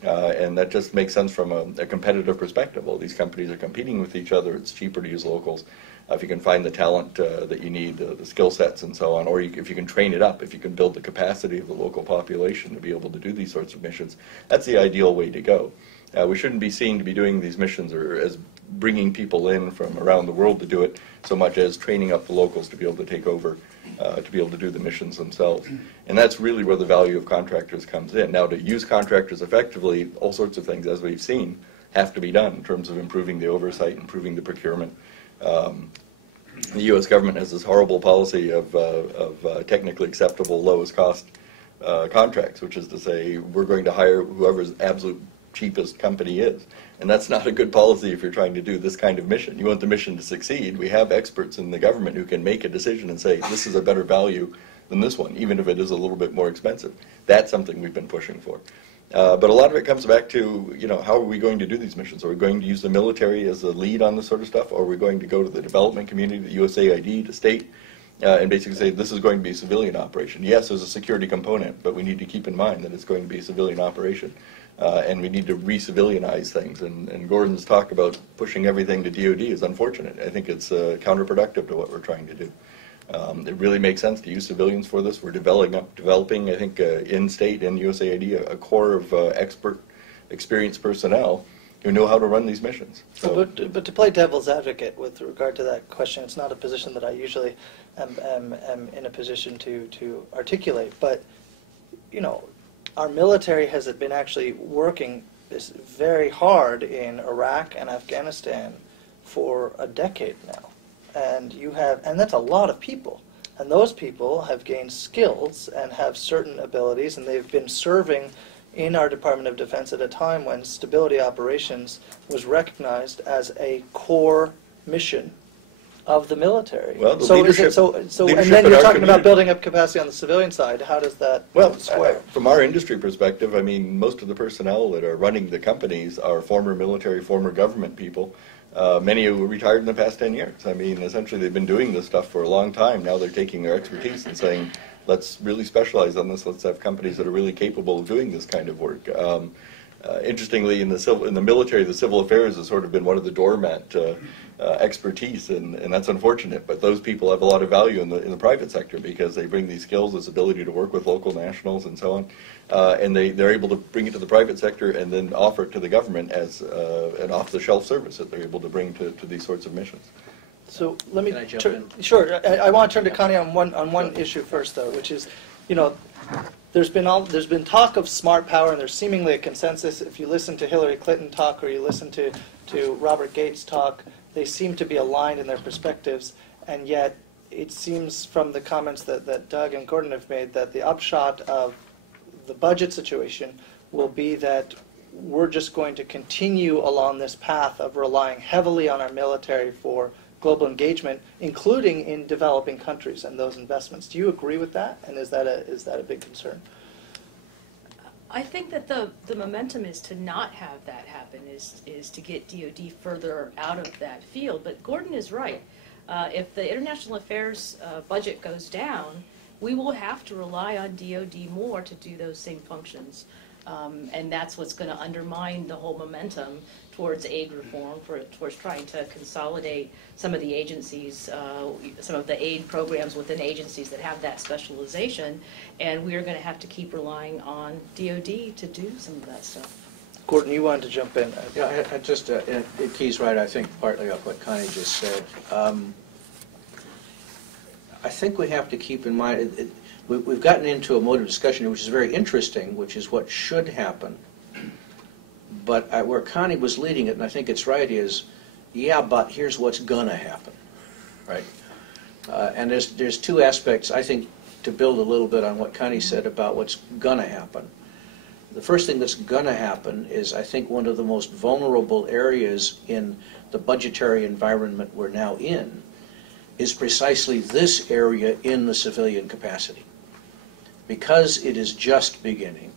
And that just makes sense from a competitive perspective. Well, these companies are competing with each other. It's cheaper to use locals. If you can find the talent that you need, the skill sets and so on, or if you can train it up, if you can build the capacity of the local population to be able to do these sorts of missions, that's the ideal way to go. We shouldn't be seen to be doing these missions or as bringing people in from around the world to do it so much as training up the locals to be able to take over, to be able to do the missions themselves. And that's really where the value of contractors comes in. Now, to use contractors effectively, all sorts of things, as we've seen, have to be done in terms of improving the oversight, improving the procurement. The U.S. government has this horrible policy of technically acceptable lowest cost contracts, which is to say we're going to hire whoever's absolute cheapest company is. And that's not a good policy if you're trying to do this kind of mission. You want the mission to succeed. We have experts in the government who can make a decision and say, this is a better value than this one, even if it is a little bit more expensive. That's something we've been pushing for. But a lot of it comes back to, you know, how are we going to do these missions? Are we going to use the military as the lead on this sort of stuff? Or are we going to go to the development community, the USAID, to state, and basically say this is going to be a civilian operation? Yes, there's a security component, but we need to keep in mind that it's going to be a civilian operation. And we need to re-civilianize things. And Gordon's talk about pushing everything to DOD is unfortunate. I think it's counterproductive to what we're trying to do. It really makes sense to use civilians for this. We're developing I think, in-state and USAID, a core of expert, experienced personnel who know how to run these missions. So, but to play devil's advocate with regard to that question, it's not a position that I usually am in a position to articulate. But, you know, our military has been actually working this very hard in Iraq and Afghanistan for a decade now. And that's a lot of people. And those people have gained skills and have certain abilities, and they've been serving in our Department of Defense at a time when stability operations was recognized as a core mission of the military. Well, the so leadership- is it, so and leadership then in you're our talking about community- building up capacity on the civilian side. How does that Well, square? from our industry perspective, I mean, most of the personnel that are running the companies are former military, former government people. Many who were retired in the past 10 years. I mean, essentially they've been doing this stuff for a long time. Now they're taking their expertise and saying, let's really specialize on this. Let's have companies that are really capable of doing this kind of work. Interestingly, in the military, the civil affairs has sort of been one of the doormat expertise, and that's unfortunate. But those people have a lot of value in the private sector because they bring these skills, this ability to work with local nationals and so on, and they're able to bring it to the private sector and then offer it to the government as an off-the-shelf service that they're able to bring to these sorts of missions. So let me Can I jump in? Sure. I want to turn to Connie on one issue first, though, which is, you know, there's been talk of smart power, and there's seemingly a consensus. If you listen to Hillary Clinton talk or you listen to Robert Gates talk, they seem to be aligned in their perspectives, and yet it seems from the comments that Doug and Gordon have made that the upshot of the budget situation will be that we're just going to continue along this path of relying heavily on our military for global engagement, including in developing countries and those investments. Do you agree with that? And is that a big concern? I think that the momentum is to not have that happen, is to get DoD further out of that field. But Gordon is right. If the international affairs budget goes down, we will have to rely on DoD more to do those same functions. And that's what's going to undermine the whole momentum towards aid reform, towards trying to consolidate some of the agencies, some of the aid programs within agencies that have that specialization, and we are going to have to keep relying on DoD to do some of that stuff. Gordon, you wanted to jump in. Yeah, I just, Key's right, I think, partly off what Connie just said. I think we have to keep in mind, we've gotten into a mode of discussion which is very interesting, which is what should happen. But where Connie was leading it, and I think it's right, is, yeah, but here's what's gonna happen, right? And there's two aspects, I think, to build a little bit on what Connie said about what's gonna happen. The first thing that's gonna happen is, I think, one of the most vulnerable areas in the budgetary environment we're now in is precisely this area in the civilian capacity. Because it is just beginning,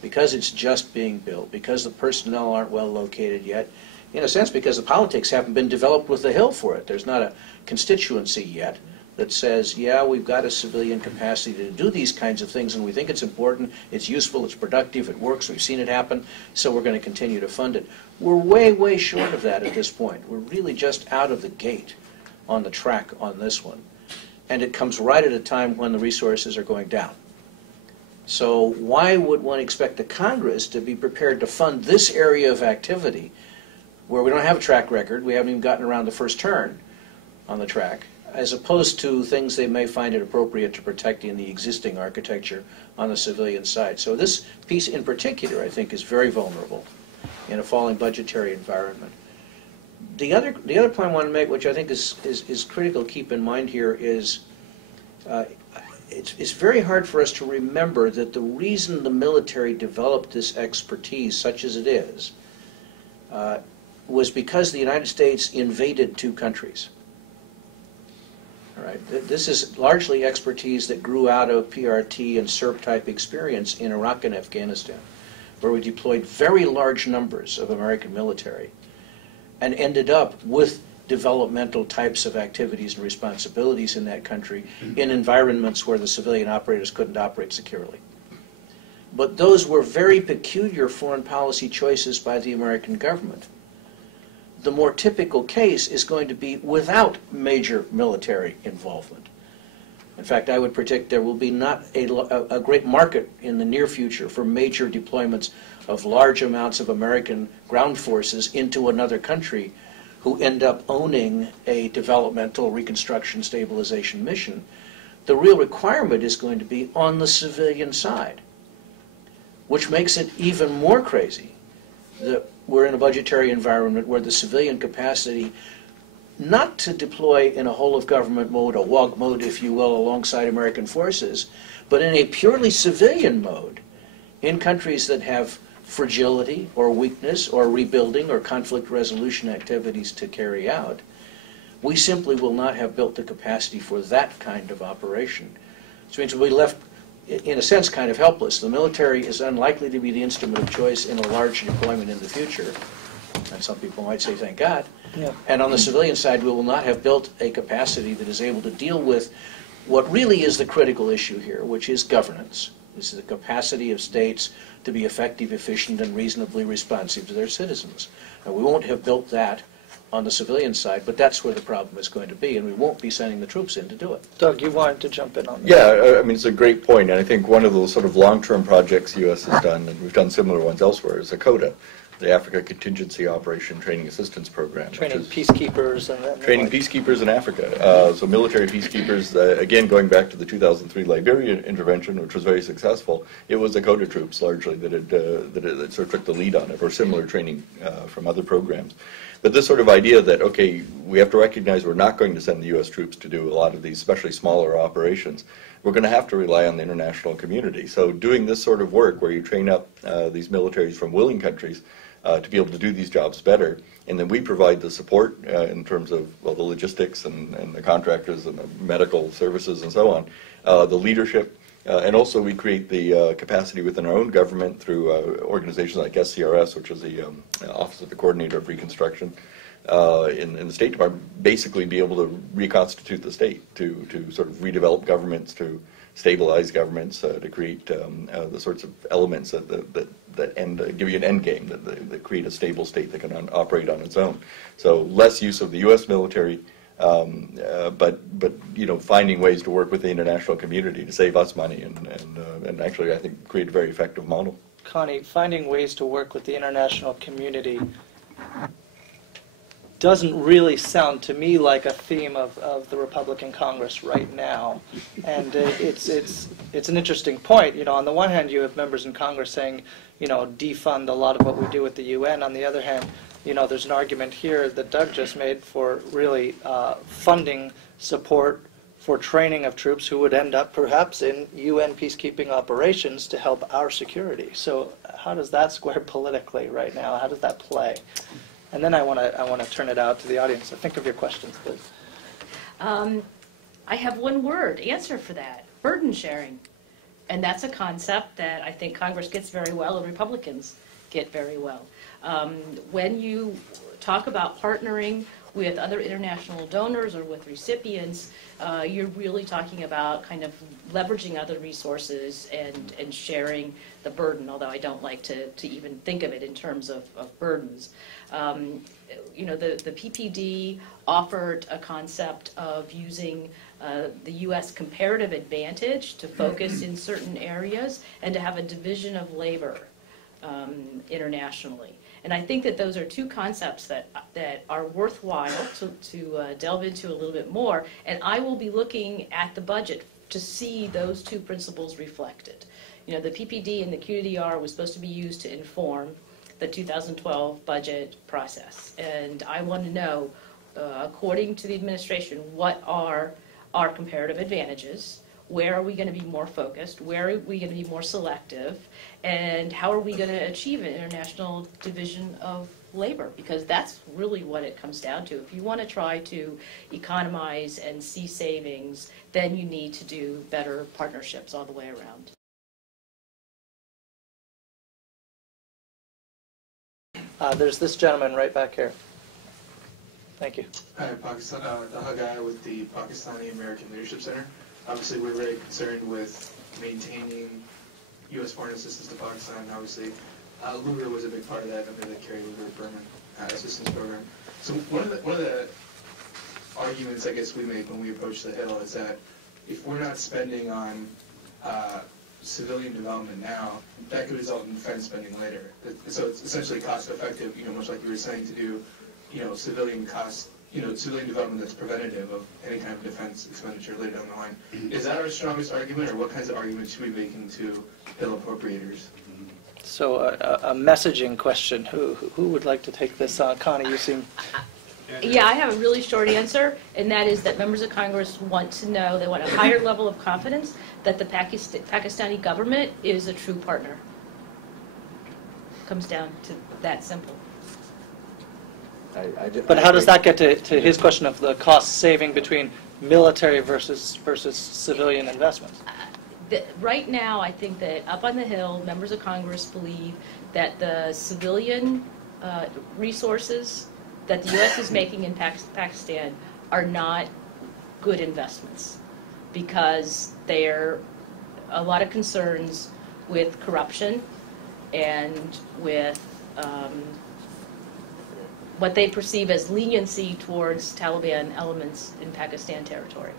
because it's just being built, because the personnel aren't well located yet, in a sense because the politics haven't been developed with the Hill for it. There's not a constituency yet that says, yeah, we've got a civilian capacity to do these kinds of things and we think it's important, it's useful, it's productive, it works, we've seen it happen, so we're going to continue to fund it. We're way, way short of that at this point. We're really just out of the gate on the track on this one. And it comes right at a time when the resources are going down. So why would one expect the Congress to be prepared to fund this area of activity where we don't have a track record, we haven't even gotten around the first turn on the track, as opposed to things they may find it appropriate to protecting the existing architecture on the civilian side. So this piece in particular, I think, is very vulnerable in a falling budgetary environment. The other point I want to make, which I think is critical to keep in mind here, is it's very hard for us to remember that the reason the military developed this expertise, such as it is, was because the United States invaded two countries. All right. This is largely expertise that grew out of PRT and SERP-type experience in Iraq and Afghanistan, where we deployed very large numbers of American military and ended up with developmental types of activities and responsibilities in that country in environments where the civilian operators couldn't operate securely. But those were very peculiar foreign policy choices by the American government. The more typical case is going to be without major military involvement. In fact, I would predict there will be not a great market in the near future for major deployments of large amounts of American ground forces into another country who end up owning a developmental reconstruction stabilization mission. The real requirement is going to be on the civilian side, which makes it even more crazy that we're in a budgetary environment where the civilian capacity, not to deploy in a whole-of-government mode, a WOG mode, if you will, alongside American forces, but in a purely civilian mode in countries that have fragility or weakness or rebuilding or conflict resolution activities to carry out, we simply will not have built the capacity for that kind of operation. So it means we'll be left, in a sense, kind of helpless. The military is unlikely to be the instrument of choice in a large deployment in the future. And some people might say, thank God. Yeah. And on the civilian side, we will not have built a capacity that is able to deal with what really is the critical issue here, which is governance. This is the capacity of states to be effective, efficient, and reasonably responsive to their citizens. And we won't have built that on the civilian side, but that's where the problem is going to be, and we won't be sending the troops in to do it. Doug, you wanted to jump in on that. Yeah, I mean, it's a great point, and I think one of those sort of long-term projects the U.S. has done, and we've done similar ones elsewhere, is ACOTA, the Africa Contingency Operation Training Assistance Program. Training peacekeepers and then Training peacekeepers in Africa. So military peacekeepers, again, going back to the 2003 Liberia intervention, which was very successful, it was ACOTA troops largely that sort of took the lead on it, or similar training from other programs. But this sort of idea that, okay, we have to recognize we're not going to send the U.S. troops to do a lot of these, especially smaller operations. We're going to have to rely on the international community. So doing this sort of work where you train up these militaries from willing countries to be able to do these jobs better, and then we provide the support in terms of, well, the logistics and the contractors and the medical services and so on, the leadership, and also we create the capacity within our own government through organizations like SCRS, which is the Office of the Coordinator of Reconstruction in the State Department, basically be able to reconstitute the state, to sort of redevelop governments, to stabilize governments, to create the sorts of elements that give you an end game, that create a stable state that can operate on its own. So less use of the U.S. military, but you know, finding ways to work with the international community to save us money and actually I think create a very effective model. Connie, finding ways to work with the international community doesn't really sound to me like a theme of the Republican Congress right now. And it's an interesting point. You know, on the one hand, you have members in Congress saying, you know, defund a lot of what we do with the UN. On the other hand, you know, there's an argument here that Doug just made for really funding support for training of troops who would end up perhaps in UN peacekeeping operations to help our security. So how does that square politically right now? How does that play? And then I want to turn it out to the audience. So think of your questions, please. I have one word answer for that: burden sharing. And that's a concept that I think Congress gets very well and Republicans get very well. When you talk about partnering with other international donors or with recipients, you're really talking about kind of leveraging other resources and sharing the burden, although I don't like to even think of it in terms of burdens. You know, the PPD offered a concept of using the U.S. comparative advantage to focus in certain areas and to have a division of labor internationally. And I think that those are two concepts that are worthwhile to delve into a little bit more. And I will be looking at the budget to see those two principles reflected. You know, the PPD and the QDR was supposed to be used to inform the 2012 budget process. And I want to know, according to the administration, what are our comparative advantages? Where are we going to be more focused? Where are we going to be more selective? And how are we going to achieve an international division of labor? Because that's really what it comes down to. If you want to try to economize and see savings, then you need to do better partnerships all the way around. There's this gentleman right back here. Thank you. Hi, Pakistan, Taha Gai with the Pakistani American Leadership Center. Obviously, we're very concerned with maintaining U.S. foreign assistance to Pakistan. Obviously, Lugar was a big part of that under the Kerry Lugar-Berman assistance program. So one of the arguments I guess we make when we approach the Hill is that if we're not spending on civilian development now, that could result in defense spending later. So it's essentially cost-effective, you know, much like you were saying, to do, you know, civilian development that's preventative of any kind of defense expenditure later down the line. Is that our strongest argument, or what kinds of arguments should we be making to Hill appropriators? So a messaging question. Who would like to take this on? Connie, you seem... Yeah, I have a really short answer, and that is that members of Congress want to know, they want a higher level of confidence that the Pakistani government is a true partner. Comes down to that simple. But how does that get to his question of the cost saving between military versus civilian investments? Right now, I think that up on the Hill, members of Congress believe that the civilian resources that the U.S. is making in Pakistan are not good investments because there are a lot of concerns with corruption and with what they perceive as leniency towards Taliban elements in Pakistan territory.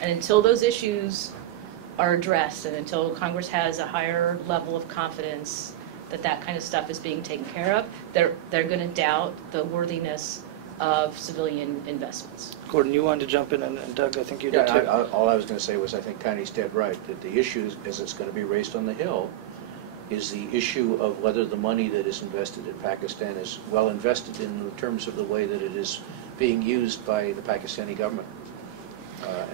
And until those issues are addressed and until Congress has a higher level of confidence that that kind of stuff is being taken care of, they're going to doubt the worthiness of civilian investments. Gordon, you wanted to jump in, and Doug, I think you did too. All I was going to say was I think Connie's dead right, that the issue, as it's going to be raised on the Hill, is the issue of whether the money that is invested in Pakistan is well invested in terms of the way that it is being used by the Pakistani government.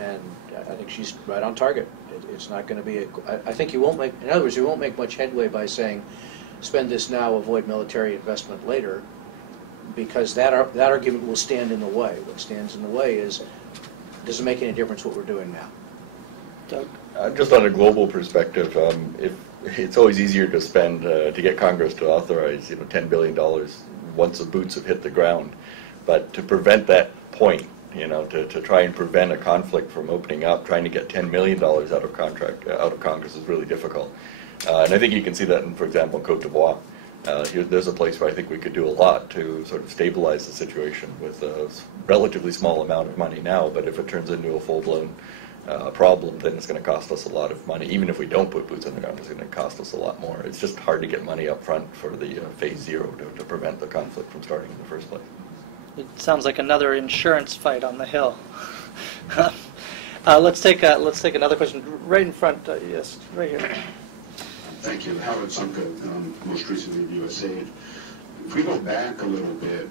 And I think she's right on target. It's not going to be I think you won't make, in other words, you won't make much headway by saying, spend this now, avoid military investment later, because that argument will stand in the way. What stands in the way is, does it make any difference what we're doing now? Doug? Just on a global perspective, it's always easier to spend, to get Congress to authorize, $10 billion once the boots have hit the ground. But to prevent that point, to try and prevent a conflict from opening up, trying to get $10 million out of Congress is really difficult. And I think you can see that in, for example, Cote d'Ivoire. There's a place where I think we could do a lot to sort of stabilize the situation with a relatively small amount of money now, but if it turns into a full-blown problem, then it's going to cost us a lot of money. Even if we don't put boots on the ground, it's going to cost us a lot more. It's just hard to get money up front for the phase zero to prevent the conflict from starting in the first place. It sounds like another insurance fight on the Hill. Let's take another question right in front. Yes, right here. Thank you. Howard Sumka, most recently of USAID. If we go back a little bit,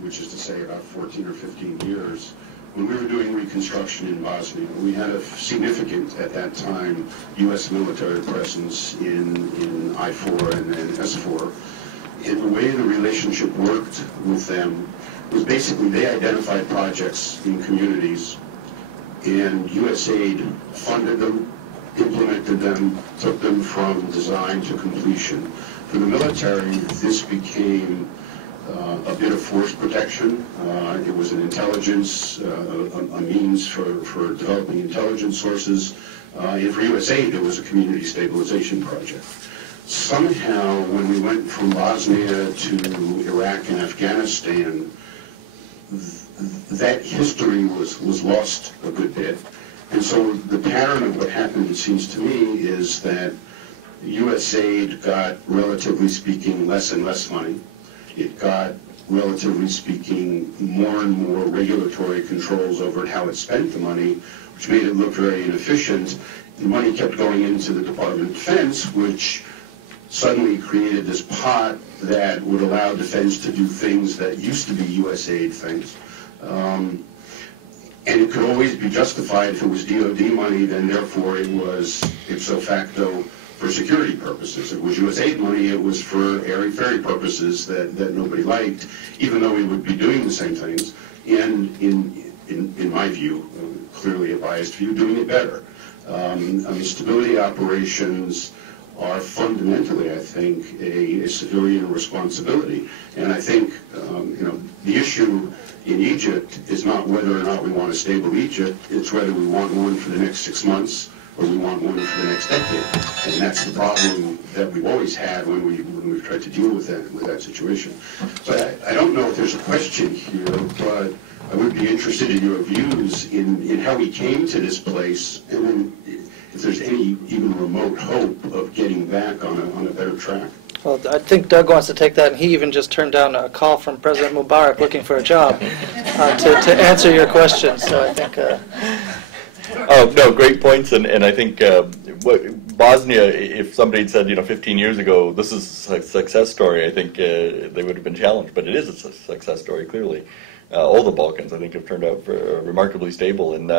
which is to say about 14 or 15 years, when we were doing reconstruction in Bosnia, we had a significant, at that time, U.S. military presence in I-4 and S-4. And the way the relationship worked with them was basically they identified projects in communities, and USAID funded them, implemented them, took them from design to completion. For the military, this became a bit of force protection. It was an intelligence, a means for developing intelligence sources. And for USAID, it was a community stabilization project. Somehow, when we went from Bosnia to Iraq and Afghanistan, that history was lost a good bit. And so the pattern of what happened, it seems to me, is that USAID got, relatively speaking, less and less money. It got, relatively speaking, more and more regulatory controls over how it spent the money, which made it look very inefficient. The money kept going into the Department of Defense, which suddenly created this pot that would allow defense to do things that used to be USAID things. And it could always be justified if it was DOD money, then therefore it was ipso facto for security purposes. If it was USAID money, it was for airy-fairy purposes that nobody liked, even though we would be doing the same things, and in my view, clearly a biased view, doing it better. I mean, stability operations are fundamentally, I think, a civilian responsibility. And I think, the issue in Egypt is not whether or not we want a stable Egypt, it's whether we want one for the next 6 months or we want one for the next decade. And that's the problem that we've always had when we've tried to deal with that situation. So I don't know if there's a question here, but I would be interested in your views in how we came to this place, and then if there's any even remote hope of getting back on a better track. Well, I think Doug wants to take that, and he even just turned down a call from President Mubarak looking for a job to answer your question. So I think. Oh no, great points, and I think Bosnia. If somebody had said 15 years ago this is a success story, I think they would have been challenged. But it is a success story clearly. All the Balkans, I think, have turned out remarkably stable. And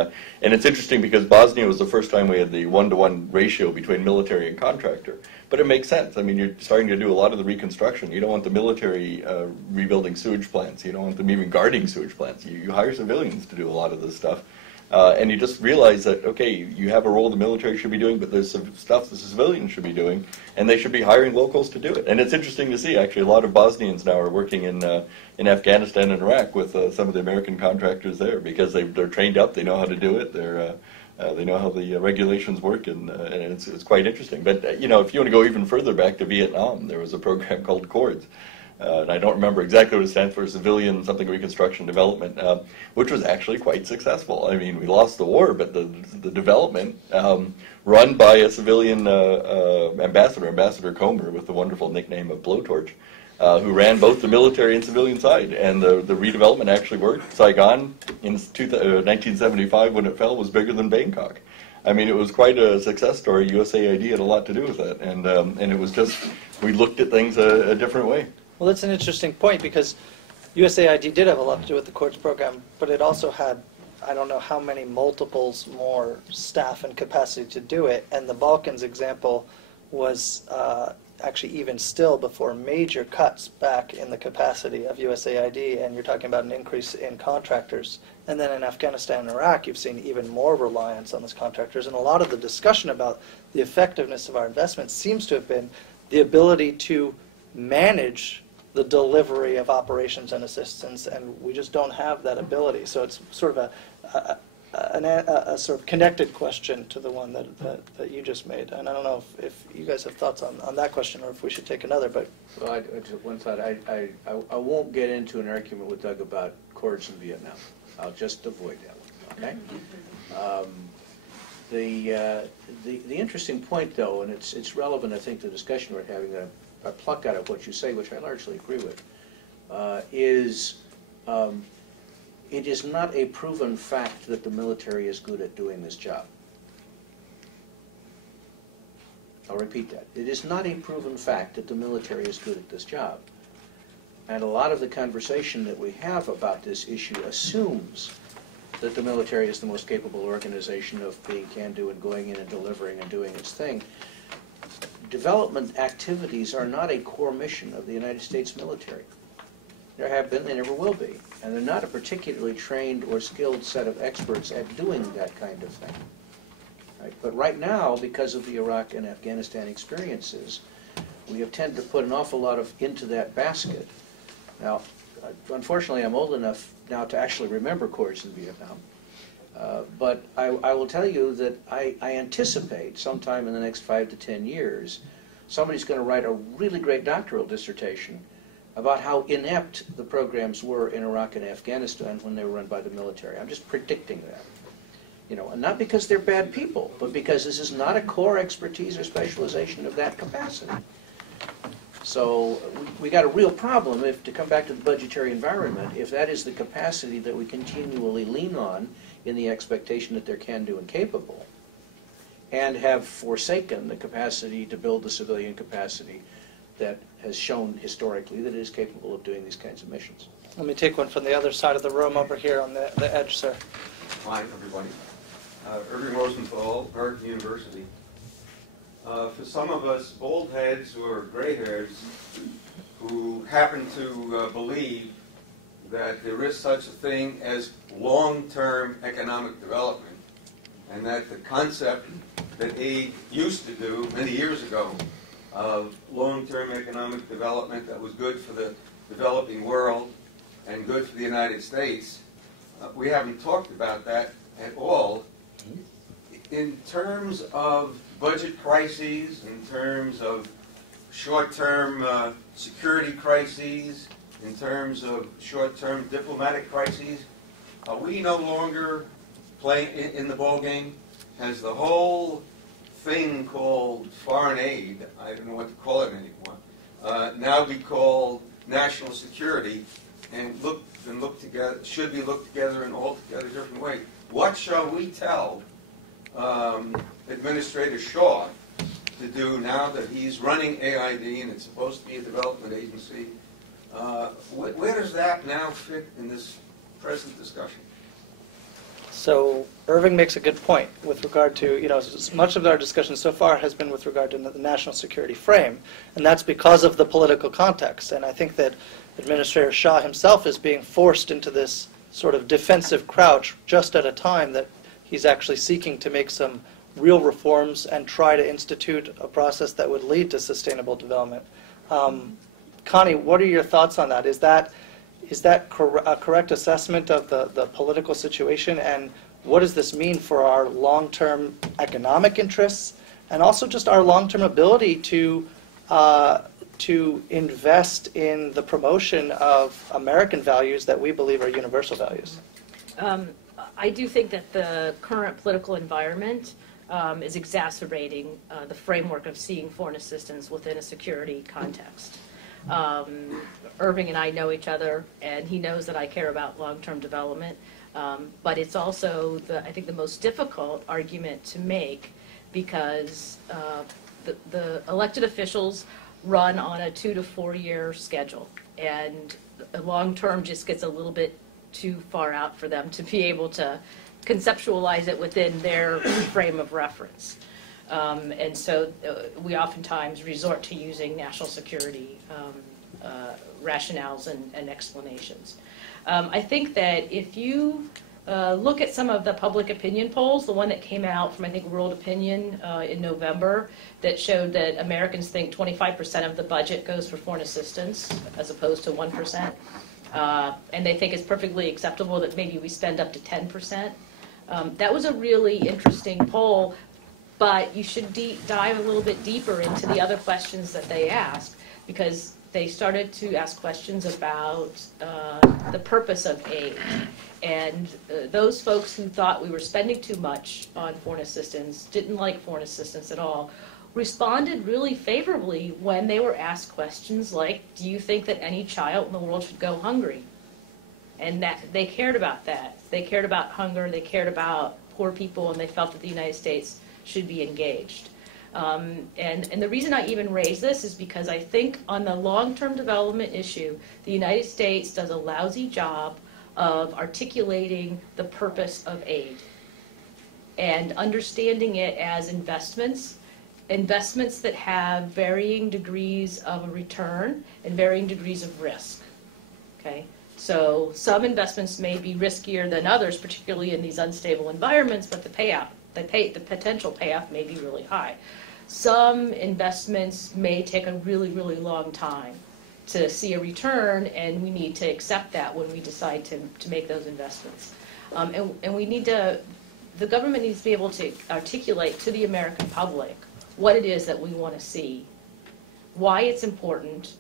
it's interesting because Bosnia was the first time we had the 1-to-1 ratio between military and contractor. But it makes sense. I mean, you're starting to do a lot of the reconstruction. You don't want the military rebuilding sewage plants. You don't want them even guarding sewage plants. You hire civilians to do a lot of this stuff. And you just realize that, okay, you have a role the military should be doing, but there's some stuff the civilians should be doing, and they should be hiring locals to do it. And it's interesting to see, actually, a lot of Bosnians now are working in Afghanistan and Iraq with some of the American contractors there, because they're trained up, they know how to do it, they know how the regulations work, and it's quite interesting. But, you know, if you want to go even further back to Vietnam, there was a program called CORDS. And I don't remember exactly what it stands for, Civilian something reconstruction development, which was actually quite successful. I mean, we lost the war, but the development, run by a civilian ambassador, Ambassador Comer, with the wonderful nickname of Blowtorch, who ran both the military and civilian side. And the redevelopment actually worked. Saigon, in 1975, when it fell, was bigger than Bangkok. I mean, it was quite a success story. USAID had a lot to do with that. And it was just, we looked at things a different way. Well, that's an interesting point, because USAID did have a lot to do with the CORDS program, but it also had, I don't know how many multiples more staff and capacity to do it. And the Balkans example was actually even still before major cuts back in the capacity of USAID, and you're talking about an increase in contractors. And then in Afghanistan and Iraq, you've seen even more reliance on those contractors. And a lot of the discussion about the effectiveness of our investments seems to have been the ability to manage the delivery of operations and assistance, and we just don't have that ability. So it's sort of a sort of connected question to the one that you just made. And I don't know if you guys have thoughts on that question, or if we should take another. But well, one thought, I won't get into an argument with Doug about CORDS in Vietnam. I'll just avoid that one, okay? The interesting point, though, and it's relevant, I think, to the discussion we're having, that I pluck out of what you say, which I largely agree with, is it is not a proven fact that the military is good at doing this job. I'll repeat that. It is not a proven fact that the military is good at this job. And a lot of the conversation that we have about this issue assumes that the military is the most capable organization of being can-do and going in and delivering and doing its thing. Development activities are not a core mission of the United States military. There have been, they never will be. And they're not a particularly trained or skilled set of experts at doing that kind of thing. Right? But right now, because of the Iraq and Afghanistan experiences, we have tended to put an awful lot into that basket. Now, unfortunately, I'm old enough now to actually remember CORDS in Vietnam. But I will tell you that I anticipate sometime in the next 5 to 10 years, somebody's going to write a really great doctoral dissertation about how inept the programs were in Iraq and Afghanistan when they were run by the military. I'm just predicting that. You know, and not because they're bad people, but because this is not a core expertise or specialization of that capacity. So we got a real problem, if, to come back to the budgetary environment, if that is the capacity that we continually lean on in the expectation that they're can-do and capable, and have forsaken the capacity to build the civilian capacity that has shown historically that it is capable of doing these kinds of missions. let me take one from the other side of the room over here on the edge, sir. Hi, everybody. Irving Rosenthal, American University. For some of us old heads or gray hairs who happen to believe that there is such a thing as long-term economic development, and that the concept that aid used to do many years ago of long-term economic development that was good for the developing world and good for the United States, we haven't talked about that at all. In terms of budget crises, in terms of short-term security crises, in terms of short-term diplomatic crises, are we no longer playing in the ballgame? Has the whole thing called foreign aid, I don't know what to call it anymore, now be called national security, and should be looked together in altogether different way? What shall we tell Administrator Shaw to do now that he's running AID and it's supposed to be a development agency? Where does that now fit in this present discussion. So Irving makes a good point with regard to, much of our discussion so far has been with regard to the national security frame, and that's because of the political context. And I think that Administrator Shah himself is being forced into this sort of defensive crouch just at a time that he's actually seeking to make some real reforms and try to institute a process that would lead to sustainable development. Connie, what are your thoughts on that? Is that a correct assessment of the political situation, and what does this mean for our long-term economic interests and also just our long-term ability to invest in the promotion of American values that we believe are universal values? I do think that the current political environment is exacerbating the framework of seeing foreign assistance within a security context. Irving and I know each other, and he knows that I care about long-term development, but it's also, I think, the most difficult argument to make because the elected officials run on a 2 to 4 year schedule, and long-term just gets a little bit too far out for them to be able to conceptualize it within their frame of reference. And so we oftentimes resort to using national security rationales and explanations. I think that if you look at some of the public opinion polls, the one that came out from, I think, World Opinion in November, that showed that Americans think 25% of the budget goes for foreign assistance as opposed to 1%. And they think it's perfectly acceptable that maybe we spend up to 10%. That was a really interesting poll, but you should dive a little bit deeper into the other questions that they asked, because they started to ask questions about the purpose of aid. And those folks who thought we were spending too much on foreign assistance, didn't like foreign assistance at all, responded really favorably when they were asked questions like, do you think that any child in the world should go hungry? And that they cared about that. They cared about hunger, they cared about poor people, and they felt that the United States should be engaged. And the reason I even raise this is because I think on the long-term development issue, the United States does a lousy job of articulating the purpose of aid and understanding it as investments that have varying degrees of a return and varying degrees of risk. Okay? So some investments may be riskier than others, particularly in these unstable environments, but the potential payoff may be really high. Some investments may take a really, really long time to see a return, and we need to accept that when we decide to make those investments. And we need to, the government needs to be able to articulate to the American public what it is that we want to see, why it's important,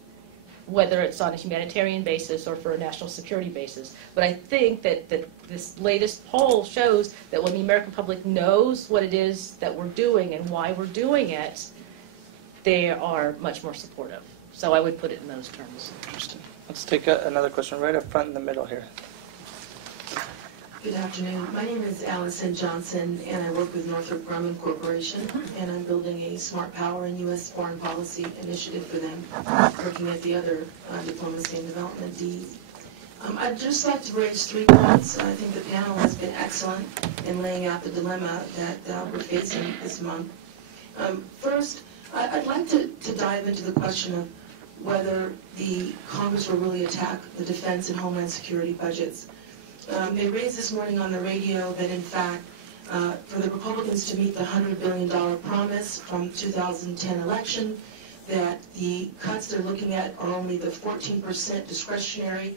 whether it's on a humanitarian basis or for a national security basis. But I think that this latest poll shows that when the American public knows what it is that we're doing and why we're doing it, they are much more supportive. So I would put it in those terms. Interesting. Let's take another question right up front in the middle here. Good afternoon. My name is Allison Johnson, and I work with Northrop Grumman Corporation, and I'm building a smart power and U.S. foreign policy initiative for them, looking at the other diplomacy and development Ds. I'd just like to raise 3 points. I think the panel has been excellent in laying out the dilemma that we're facing this month. First, I'd like to dive into the question of whether the Congress will really attack the defense and homeland security budgets. They raised this morning on the radio that, in fact, for the Republicans to meet the $100 billion promise from 2010 election, that the cuts they're looking at are only the 14% discretionary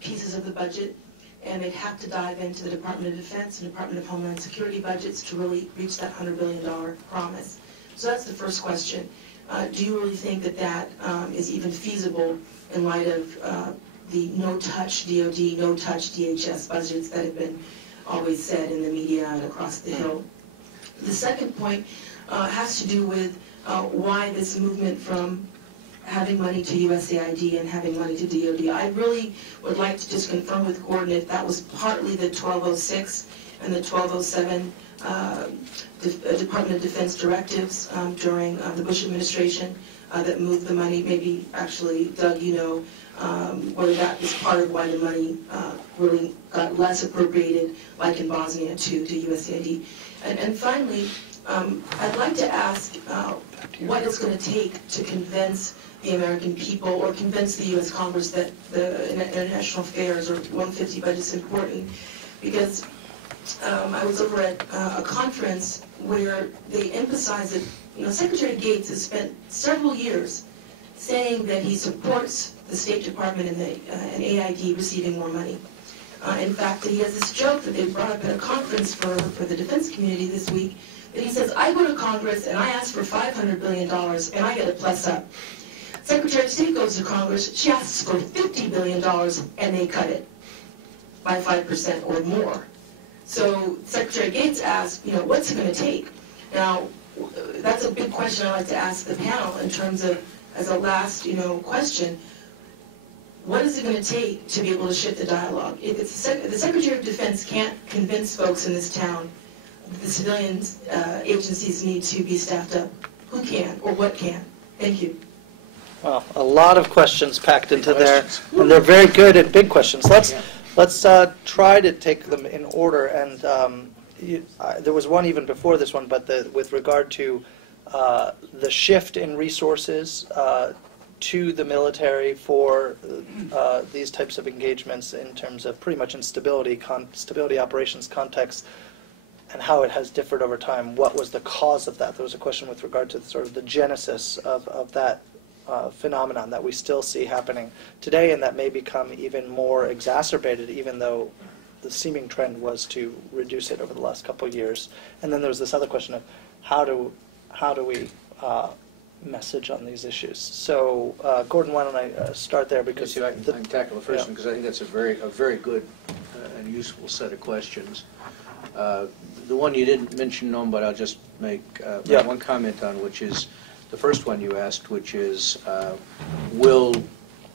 pieces of the budget, and they'd have to dive into the Department of Defense and Department of Homeland Security budgets to really reach that $100 billion promise. So that's the first question. Do you really think that that is even feasible in light of the no-touch DOD, no-touch DHS budgets that have been always said in the media and across the Hill? The second point has to do with why this movement from having money to USAID and having money to DOD. I really would like to just confirm with Gordon if that was partly the 1206 and the 1207 Department of Defense directives during the Bush administration that moved the money. Maybe actually, Doug, you know, whether that is part of why the money really got less appropriated, like in Bosnia, to USAID. And finally, I'd like to ask what it's going to take to convince the American people or convince the U.S. Congress that the international affairs or 150 budget is important. Because I was over at a conference where they emphasized that, you know, Secretary Gates has spent several years saying that he supports the State Department and AID receiving more money. In fact, he has this joke that they brought up at a conference for the defense community this week, that he says, I go to Congress and I ask for $500 billion and I get a plus up. Secretary of State goes to Congress, she asks for $50 billion and they cut it by 5% or more. So Secretary Gates asked, you know, what's it going to take? Now, that's a big question I'd like to ask the panel in terms of, as a last, you know, question, what is it going to take to be able to shift the dialogue? If the Secretary of Defense can't convince folks in this town that the civilian agencies need to be staffed up, who can or what can? Thank you. Well, a lot of questions packed into there, and they're very good and big questions. Let's try to take them in order. And there was one even before this one, but with regard to the shift in resources to the military for these types of engagements in terms of pretty much in stability operations context, and how it has differed over time. What was the cause of that? There was a question with regard to sort of the genesis of that phenomenon that we still see happening today, and that may become even more exacerbated, even though the seeming trend was to reduce it over the last couple of years. And then there's this other question of how do we message on these issues. So, Gordon, why don't I start there, because I can tackle the first one, because I think that's a very good and useful set of questions. The one you didn't mention, Noam, but I'll just make one comment on, which is the first one you asked, which is, will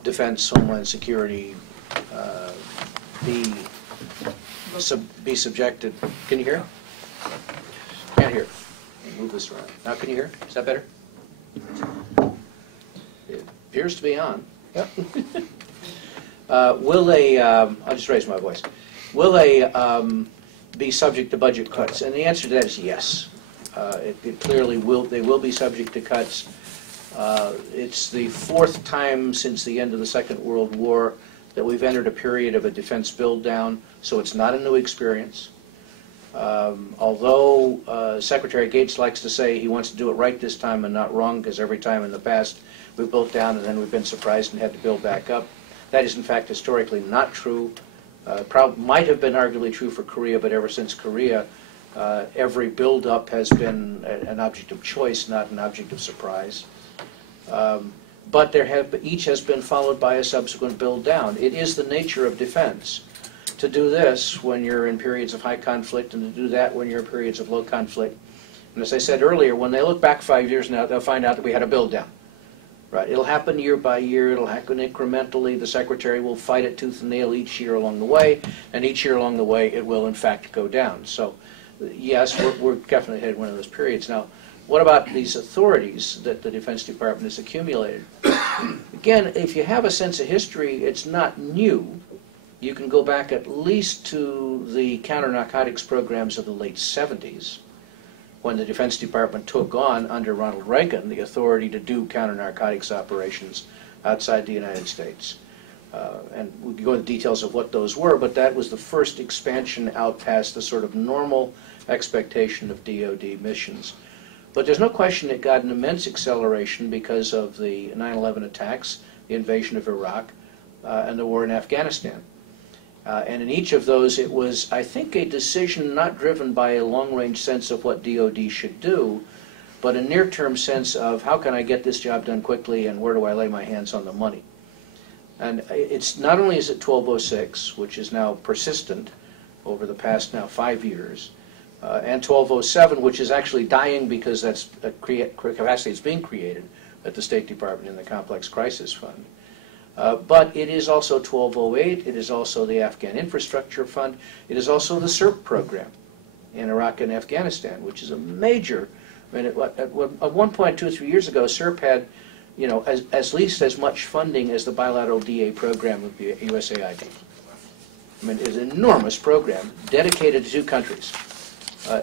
Defense, Homeland Security be subjected? Can you hear? Can't hear. Move this around. Now can you hear? Is that better? It appears to be on. Yep. Will they, I'll just raise my voice, will they be subject to budget cuts? And the answer to that is yes. It clearly will. They will be subject to cuts. It's the fourth time since the end of the Second World War that we've entered a period of a defense build down, so it's not a new experience. Although Secretary Gates likes to say he wants to do it right this time and not wrong, because every time in the past we've built down and then we've been surprised and had to build back up. That is in fact historically not true. Might have been arguably true for Korea, but ever since Korea, every build-up has been an object of choice, not an object of surprise. But each has been followed by a subsequent build-down. It is the nature of defense to do this when you're in periods of high conflict, and to do that when you're in periods of low conflict. And as I said earlier, when they look back 5 years now, they'll find out that we had a build-down. Right? It'll happen year by year. It'll happen incrementally. The Secretary will fight it tooth and nail each year along the way, and each year along the way it will in fact go down. So yes, we're definitely headed one of those periods. Now, what about these authorities that the Defense Department has accumulated? Again, if you have a sense of history, it's not new. You can go back at least to the counter-narcotics programs of the late 70s, when the Defense Department took on, under Ronald Reagan, the authority to do counter-narcotics operations outside the United States. And we can go into details of what those were, but that was the first expansion out past the sort of normal expectation of DoD missions. But there's no question it got an immense acceleration because of the 9/11 attacks, the invasion of Iraq, and the war in Afghanistan. And in each of those, it was, I think, a decision not driven by a long-range sense of what DoD should do, but a near-term sense of how can I get this job done quickly and where do I lay my hands on the money. And it's not only is it 1206, which is now persistent over the past now 5 years, and 1207, which is actually dying because that's a capacity that's being created at the State Department in the Complex Crisis Fund. But it is also 1208, it is also the Afghan Infrastructure Fund, it is also the SIRP program in Iraq and Afghanistan, which is a major, I mean, at one point 2 or 3 years ago, SIRP had, you know, at least as much funding as the bilateral DA program of the USAID. I mean, it's an enormous program dedicated to 2 countries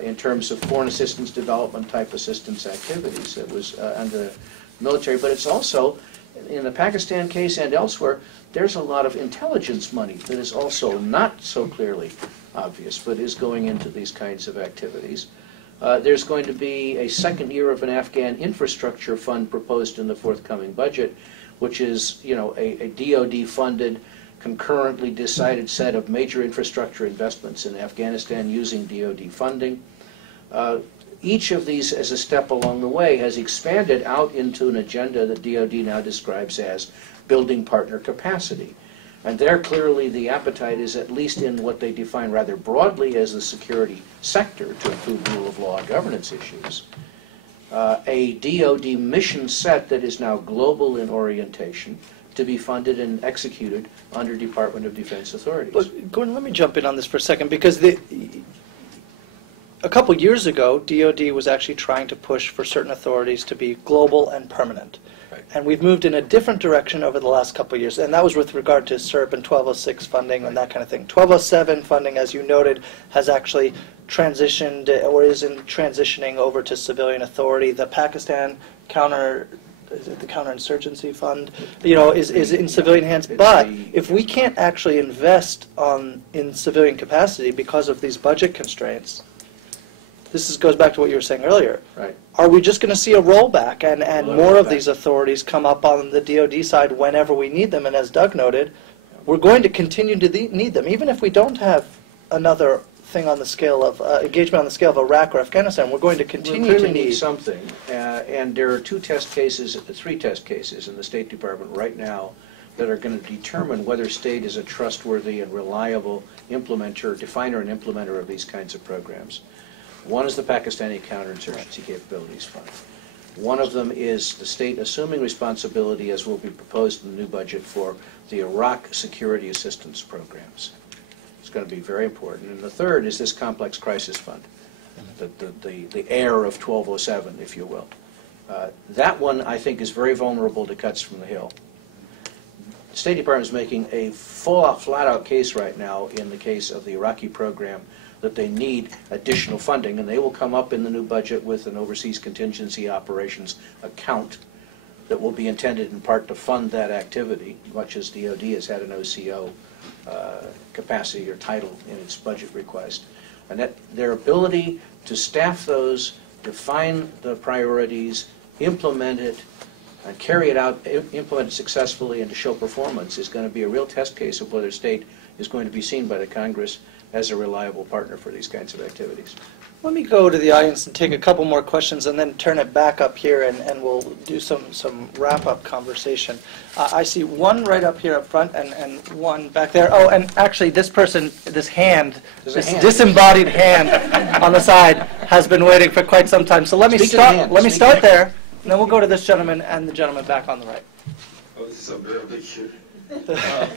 in terms of foreign assistance, development type assistance activities. It was under the military, but it's also, in the Pakistan case and elsewhere, there's a lot of intelligence money that is also not so clearly obvious, but is going into these kinds of activities. There's going to be a second year of an Afghan infrastructure fund proposed in the forthcoming budget, which is, you know, a DoD-funded, concurrently decided set of major infrastructure investments in Afghanistan using DoD funding. Each of these, as a step along the way, has expanded out into an agenda that DoD now describes as building partner capacity. And there clearly the appetite is, at least in what they define rather broadly as the security sector, to include rule of law and governance issues, a DoD mission set that is now global in orientation, to be funded and executed under Department of Defense authorities. Look, Gordon, let me jump in on this for a second, because a couple years ago, DoD was actually trying to push for certain authorities to be global and permanent. Right. And we've moved in a different direction over the last couple of years, and that was with regard to SIRP and 1206 funding and that kind of thing. 1207 funding, as you noted, has actually transitioned or is in transitioning over to civilian authority. The Pakistan counterinsurgency fund, you know, is in civilian hands. But if we can't actually invest in civilian capacity because of these budget constraints, goes back to what you were saying earlier. Right. Are we just going to see a rollback and more of these authorities come up on the DoD side whenever we need them? And as Doug noted, we're going to continue to need them, even if we don't have another thing on the scale of engagement on the scale of Iraq or Afghanistan. We're going to continue to need something. And there are 3 test cases in the State Department right now that are going to determine whether state is a trustworthy and reliable definer and implementer of these kinds of programs. One is the Pakistani Counterinsurgency Capabilities Fund. One of them is the state assuming responsibility, as will be proposed in the new budget, for the Iraq security assistance programs. It's going to be very important. And the third is this complex crisis fund, the heir of 1207, if you will. That one, I think, is very vulnerable to cuts from the Hill. The State Department is making a flat-out case right now in the case of the Iraqi program that they need additional funding, and they will come up in the new budget with an overseas contingency operations account that will be intended in part to fund that activity, much as DoD has had an OCO capacity or title in its budget request. And that their ability to staff those, define the priorities, implement it, and carry it out, implement it successfully, and to show performance is going to be a real test case of whether state is going to be seen by the Congress as a reliable partner for these kinds of activities. Let me go to the audience and take a couple more questions and then turn it back up here, and we'll do some wrap-up conversation. I see one right up here up front and one back there. Oh, and actually this person, this disembodied hand on the side has been waiting for quite some time. So let me start there, and then we'll go to this gentleman and the gentleman back on the right. Oh, this is a very big shoot.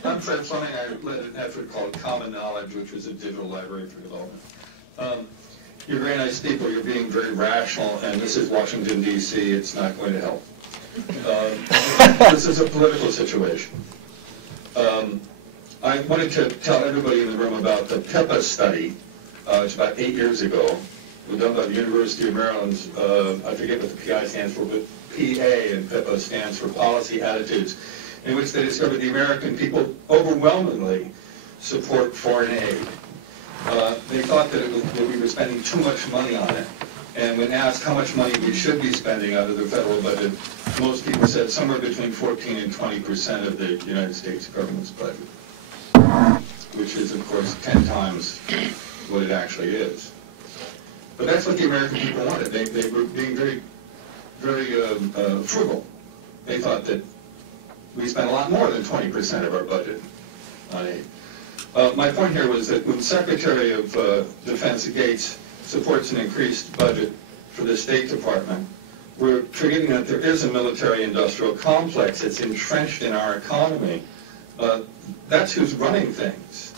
I'm Fred Fleming. I led an effort called Common Knowledge, which was a digital library for development. You're very nice people. You're being very rational, and this is Washington, D.C. It's not going to help. This is a political situation. I wanted to tell everybody in the room about the PIPA study. It's about 8 years ago. It was done by the University of Maryland. I forget what the PI stands for, but PA and PIPA stands for Policy Attitudes, in which they discovered the American people overwhelmingly support foreign aid. They thought that we were spending too much money on it. And when asked how much money we should be spending out of the federal budget, most people said somewhere between 14 and 20% of the United States government's budget, which is, of course, 10 times what it actually is. But that's what the American people wanted. They were being very, very frugal. They thought that we spent a lot more than 20% of our budget on aid. My point here was that when Secretary of Defense Gates supports an increased budget for the State Department, we're forgetting that there is a military-industrial complex. It's entrenched in our economy. That's who's running things.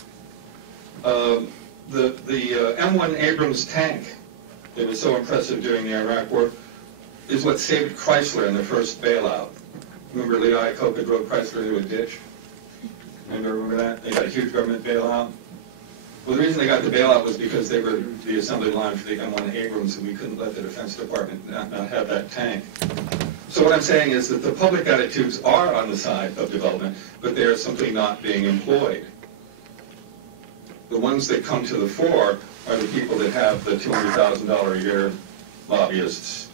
The M1 Abrams tank that was so impressive during the Iraq War is what saved Chrysler in the first bailout. Remember Lee Iacocca drove Chrysler into a ditch? Remember that? They got a huge government bailout. Well, the reason they got the bailout was because they were the assembly line for the M1 Abrams, and we couldn't let the Defense Department not have that tank. So what I'm saying is that the public attitudes are on the side of development, but they are simply not being employed. The ones that come to the fore are the people that have the $200,000 a year lobbyists,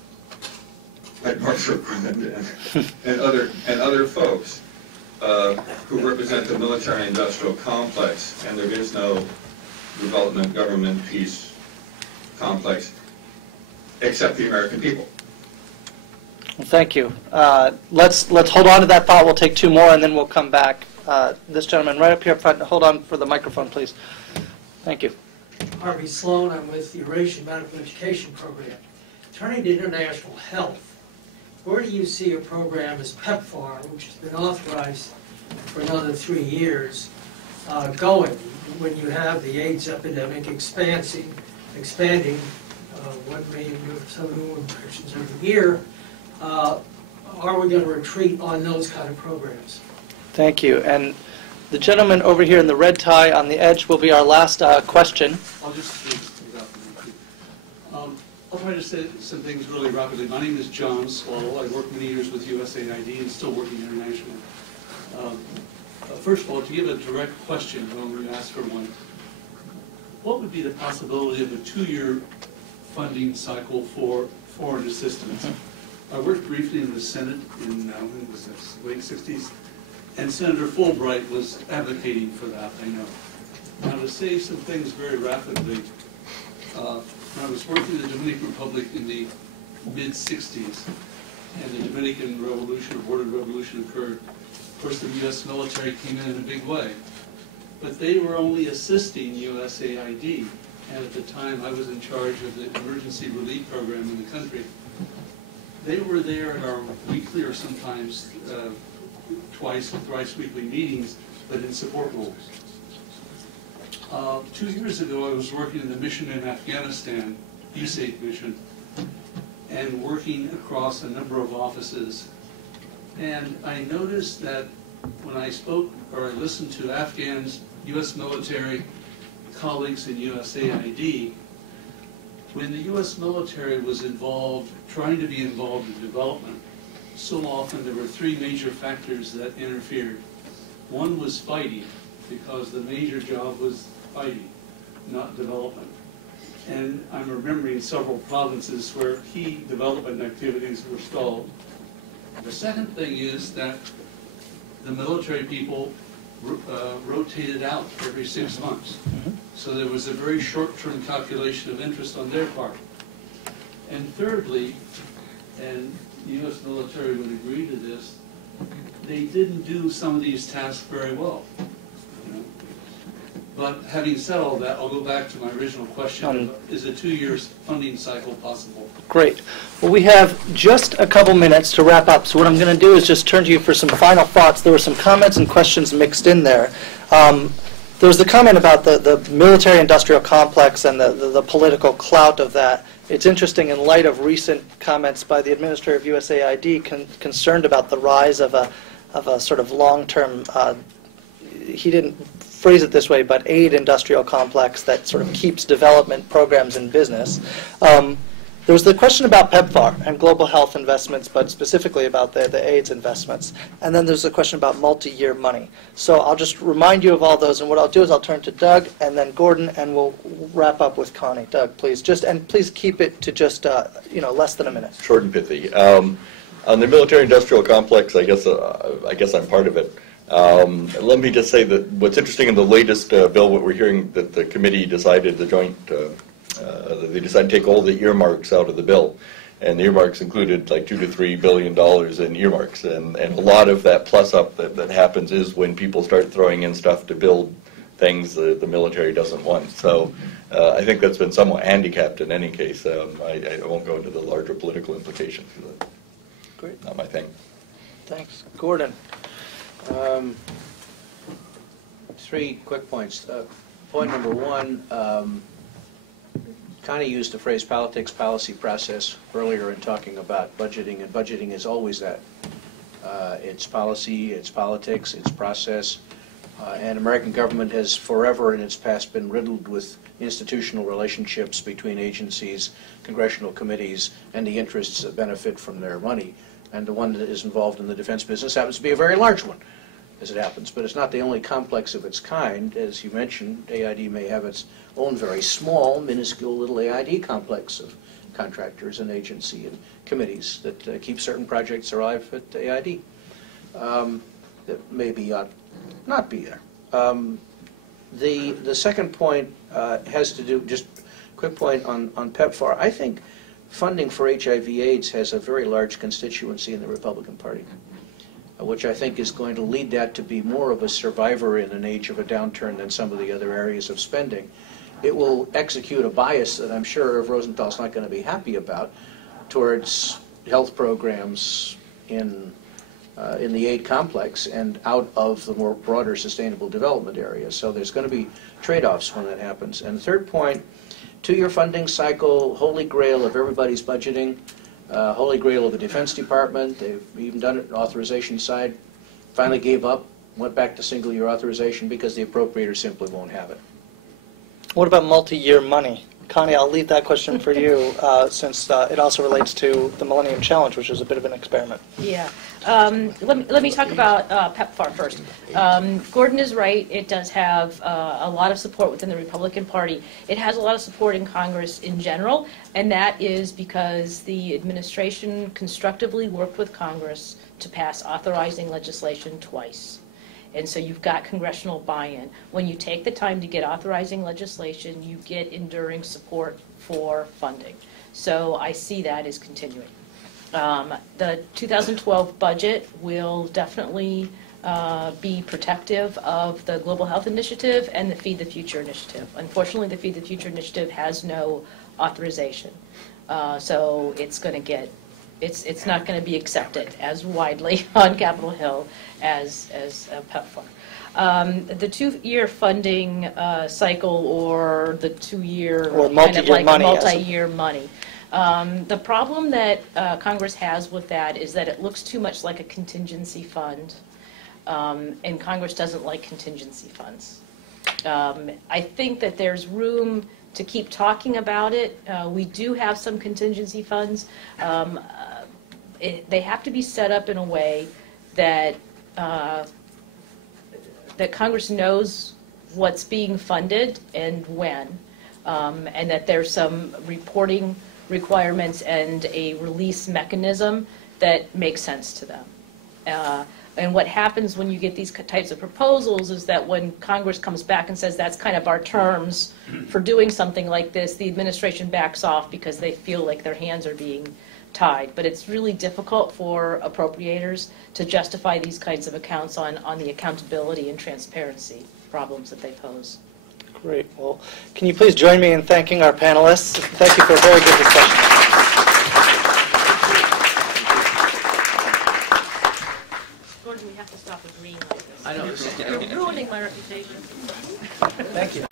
like Northrop Grumman and other folks who represent the military-industrial complex, and there is no development, government, peace complex except the American people. Well, thank you. Let's hold on to that thought. We'll take two more, and then we'll come back. This gentleman right up here up front. Hold on for the microphone, please. Thank you. Harvey Sloan. I'm with the Eurasian Medical Education Program. Turning to international health, where do you see a program as PEPFAR, which has been authorized for another 3 years, going when you have the AIDS epidemic expanding 1 million new infections every year? Are we going to retreat on those kind of programs? Thank you. And the gentleman over here in the red tie on the edge will be our last question. I'll just speak about that. I'll try to say some things really rapidly. My name is John Swallow. I worked many years with USAID and still working internationally. First of all, to give a direct question when we ask for one, what would be the possibility of a 2-year funding cycle for foreign assistance? I worked briefly in the Senate in when was this, late 60s, and Senator Fulbright was advocating for that, I know. Now, to say some things very rapidly, when I was working in the Dominican Republic in the mid-60s, and the Dominican Revolution, or Border Revolution occurred, of course the U.S. military came in a big way. But they were only assisting USAID, and at the time I was in charge of the emergency relief program in the country. They were there at our weekly or sometimes twice or thrice weekly meetings, but in support roles. 2 years ago I was working in the mission in Afghanistan, USAID mission, and working across a number of offices. And I noticed that when I spoke or I listened to Afghans, U.S. military colleagues in USAID, when the U.S. military was involved, trying to be involved in development, so often there were 3 major factors that interfered. One was fighting, because the major job was fighting, not development. And I'm remembering several provinces where key development activities were stalled. The second thing is that the military people rotated out every 6 months. So there was a very short-term calculation of interest on their part. And thirdly, and the U.S. military would agree to this, they didn't do some of these tasks very well. But having said all that, I'll go back to my original question. Is a 2-year funding cycle possible? Great. Well, we have just a couple minutes to wrap up. So what I'm going to do is just turn to you for some final thoughts. There were some comments and questions mixed in there. There was the comment about the military-industrial complex and the political clout of that. It's interesting in light of recent comments by the administrator of USAID concerned about the rise of a sort of long-term, he didn't phrase it this way, but aid industrial complex that sort of keeps development programs in business. There was the question about PEPFAR and global health investments, but specifically about the AIDS investments. And then there's a question about multi-year money. So I'll just remind you of all those, and what I'll do is I'll turn to Doug and then Gordon, and we'll wrap up with Connie. Doug, please, please keep it to just less than a minute. Short and pithy. On the military-industrial complex, I guess I'm part of it. Let me just say that what's interesting in the latest bill, what we're hearing that the committee decided, the joint, they decided to take all the earmarks out of the bill. And the earmarks included like $2 to $3 billion in earmarks. And a lot of that plus up that happens is when people start throwing in stuff to build things the military doesn't want. So I think that's been somewhat handicapped in any case. I won't go into the larger political implications, because that's Great. not my thing. Thanks. Gordon? 3 quick points. Point number 1, Connie used the phrase politics, policy, process earlier in talking about budgeting, and budgeting is always that. It's policy, it's politics, it's process, and American government has forever in its past been riddled with institutional relationships between agencies, congressional committees, and the interests that benefit from their money. And the one that is involved in the defense business happens to be a very large one, as it happens. But it's not the only complex of its kind. As you mentioned, AID may have its own very small, minuscule little AID complex of contractors and agency and committees that keep certain projects alive at AID. That maybe ought not be there. The second point has to do, just quick point on PEPFAR. I think funding for HIV/AIDS has a very large constituency in the Republican Party, which I think is going to lead that to be more of a survivor in an age of a downturn than some of the other areas of spending. It will execute a bias that I'm sure Rosenthal's not going to be happy about towards health programs in the aid complex and out of the more broader sustainable development areas. So there's going to be trade-offs when that happens. And the third point, 2-year funding cycle, holy grail of everybody's budgeting, holy grail of the Defense Department. They've even done it on the authorization side. Finally gave up, went back to single-year authorization because the appropriators simply won't have it. What about multi-year money? Connie, I'll leave that question for you since it also relates to the Millennium Challenge, which is a bit of an experiment. Yeah. Let me talk about PEPFAR first. Gordon is right. It does have a lot of support within the Republican Party. It has a lot of support in Congress in general, and that is because the administration constructively worked with Congress to pass authorizing legislation twice. And so you've got congressional buy-in. When you take the time to get authorizing legislation, you get enduring support for funding. So I see that as continuing. The 2012 budget will definitely be protective of the Global Health Initiative and the Feed the Future Initiative. Unfortunately, the Feed the Future Initiative has no authorization. So it's going to get, it's not going to be accepted as widely on Capitol Hill as PEPFAR. The 2-year funding cycle, or the 2-year or multi-year money, multi-year money. The problem that Congress has with that is that it looks too much like a contingency fund, and Congress doesn't like contingency funds. I think that there's room to keep talking about it. We do have some contingency funds. They have to be set up in a way that that Congress knows what's being funded and when, and that there's some reporting requirements and a release mechanism that makes sense to them. And what happens when you get these types of proposals is that when Congress comes back and says that's kind of our terms for doing something like this, the administration backs off because they feel like their hands are being tied. But it's really difficult for appropriators to justify these kinds of accounts on the accountability and transparency problems that they pose. Great. Well, can you please join me in thanking our panelists? Thank you for a very good discussion. Gordon, we have to stop agreeing like this. I know. You're ruining my reputation. Thank you.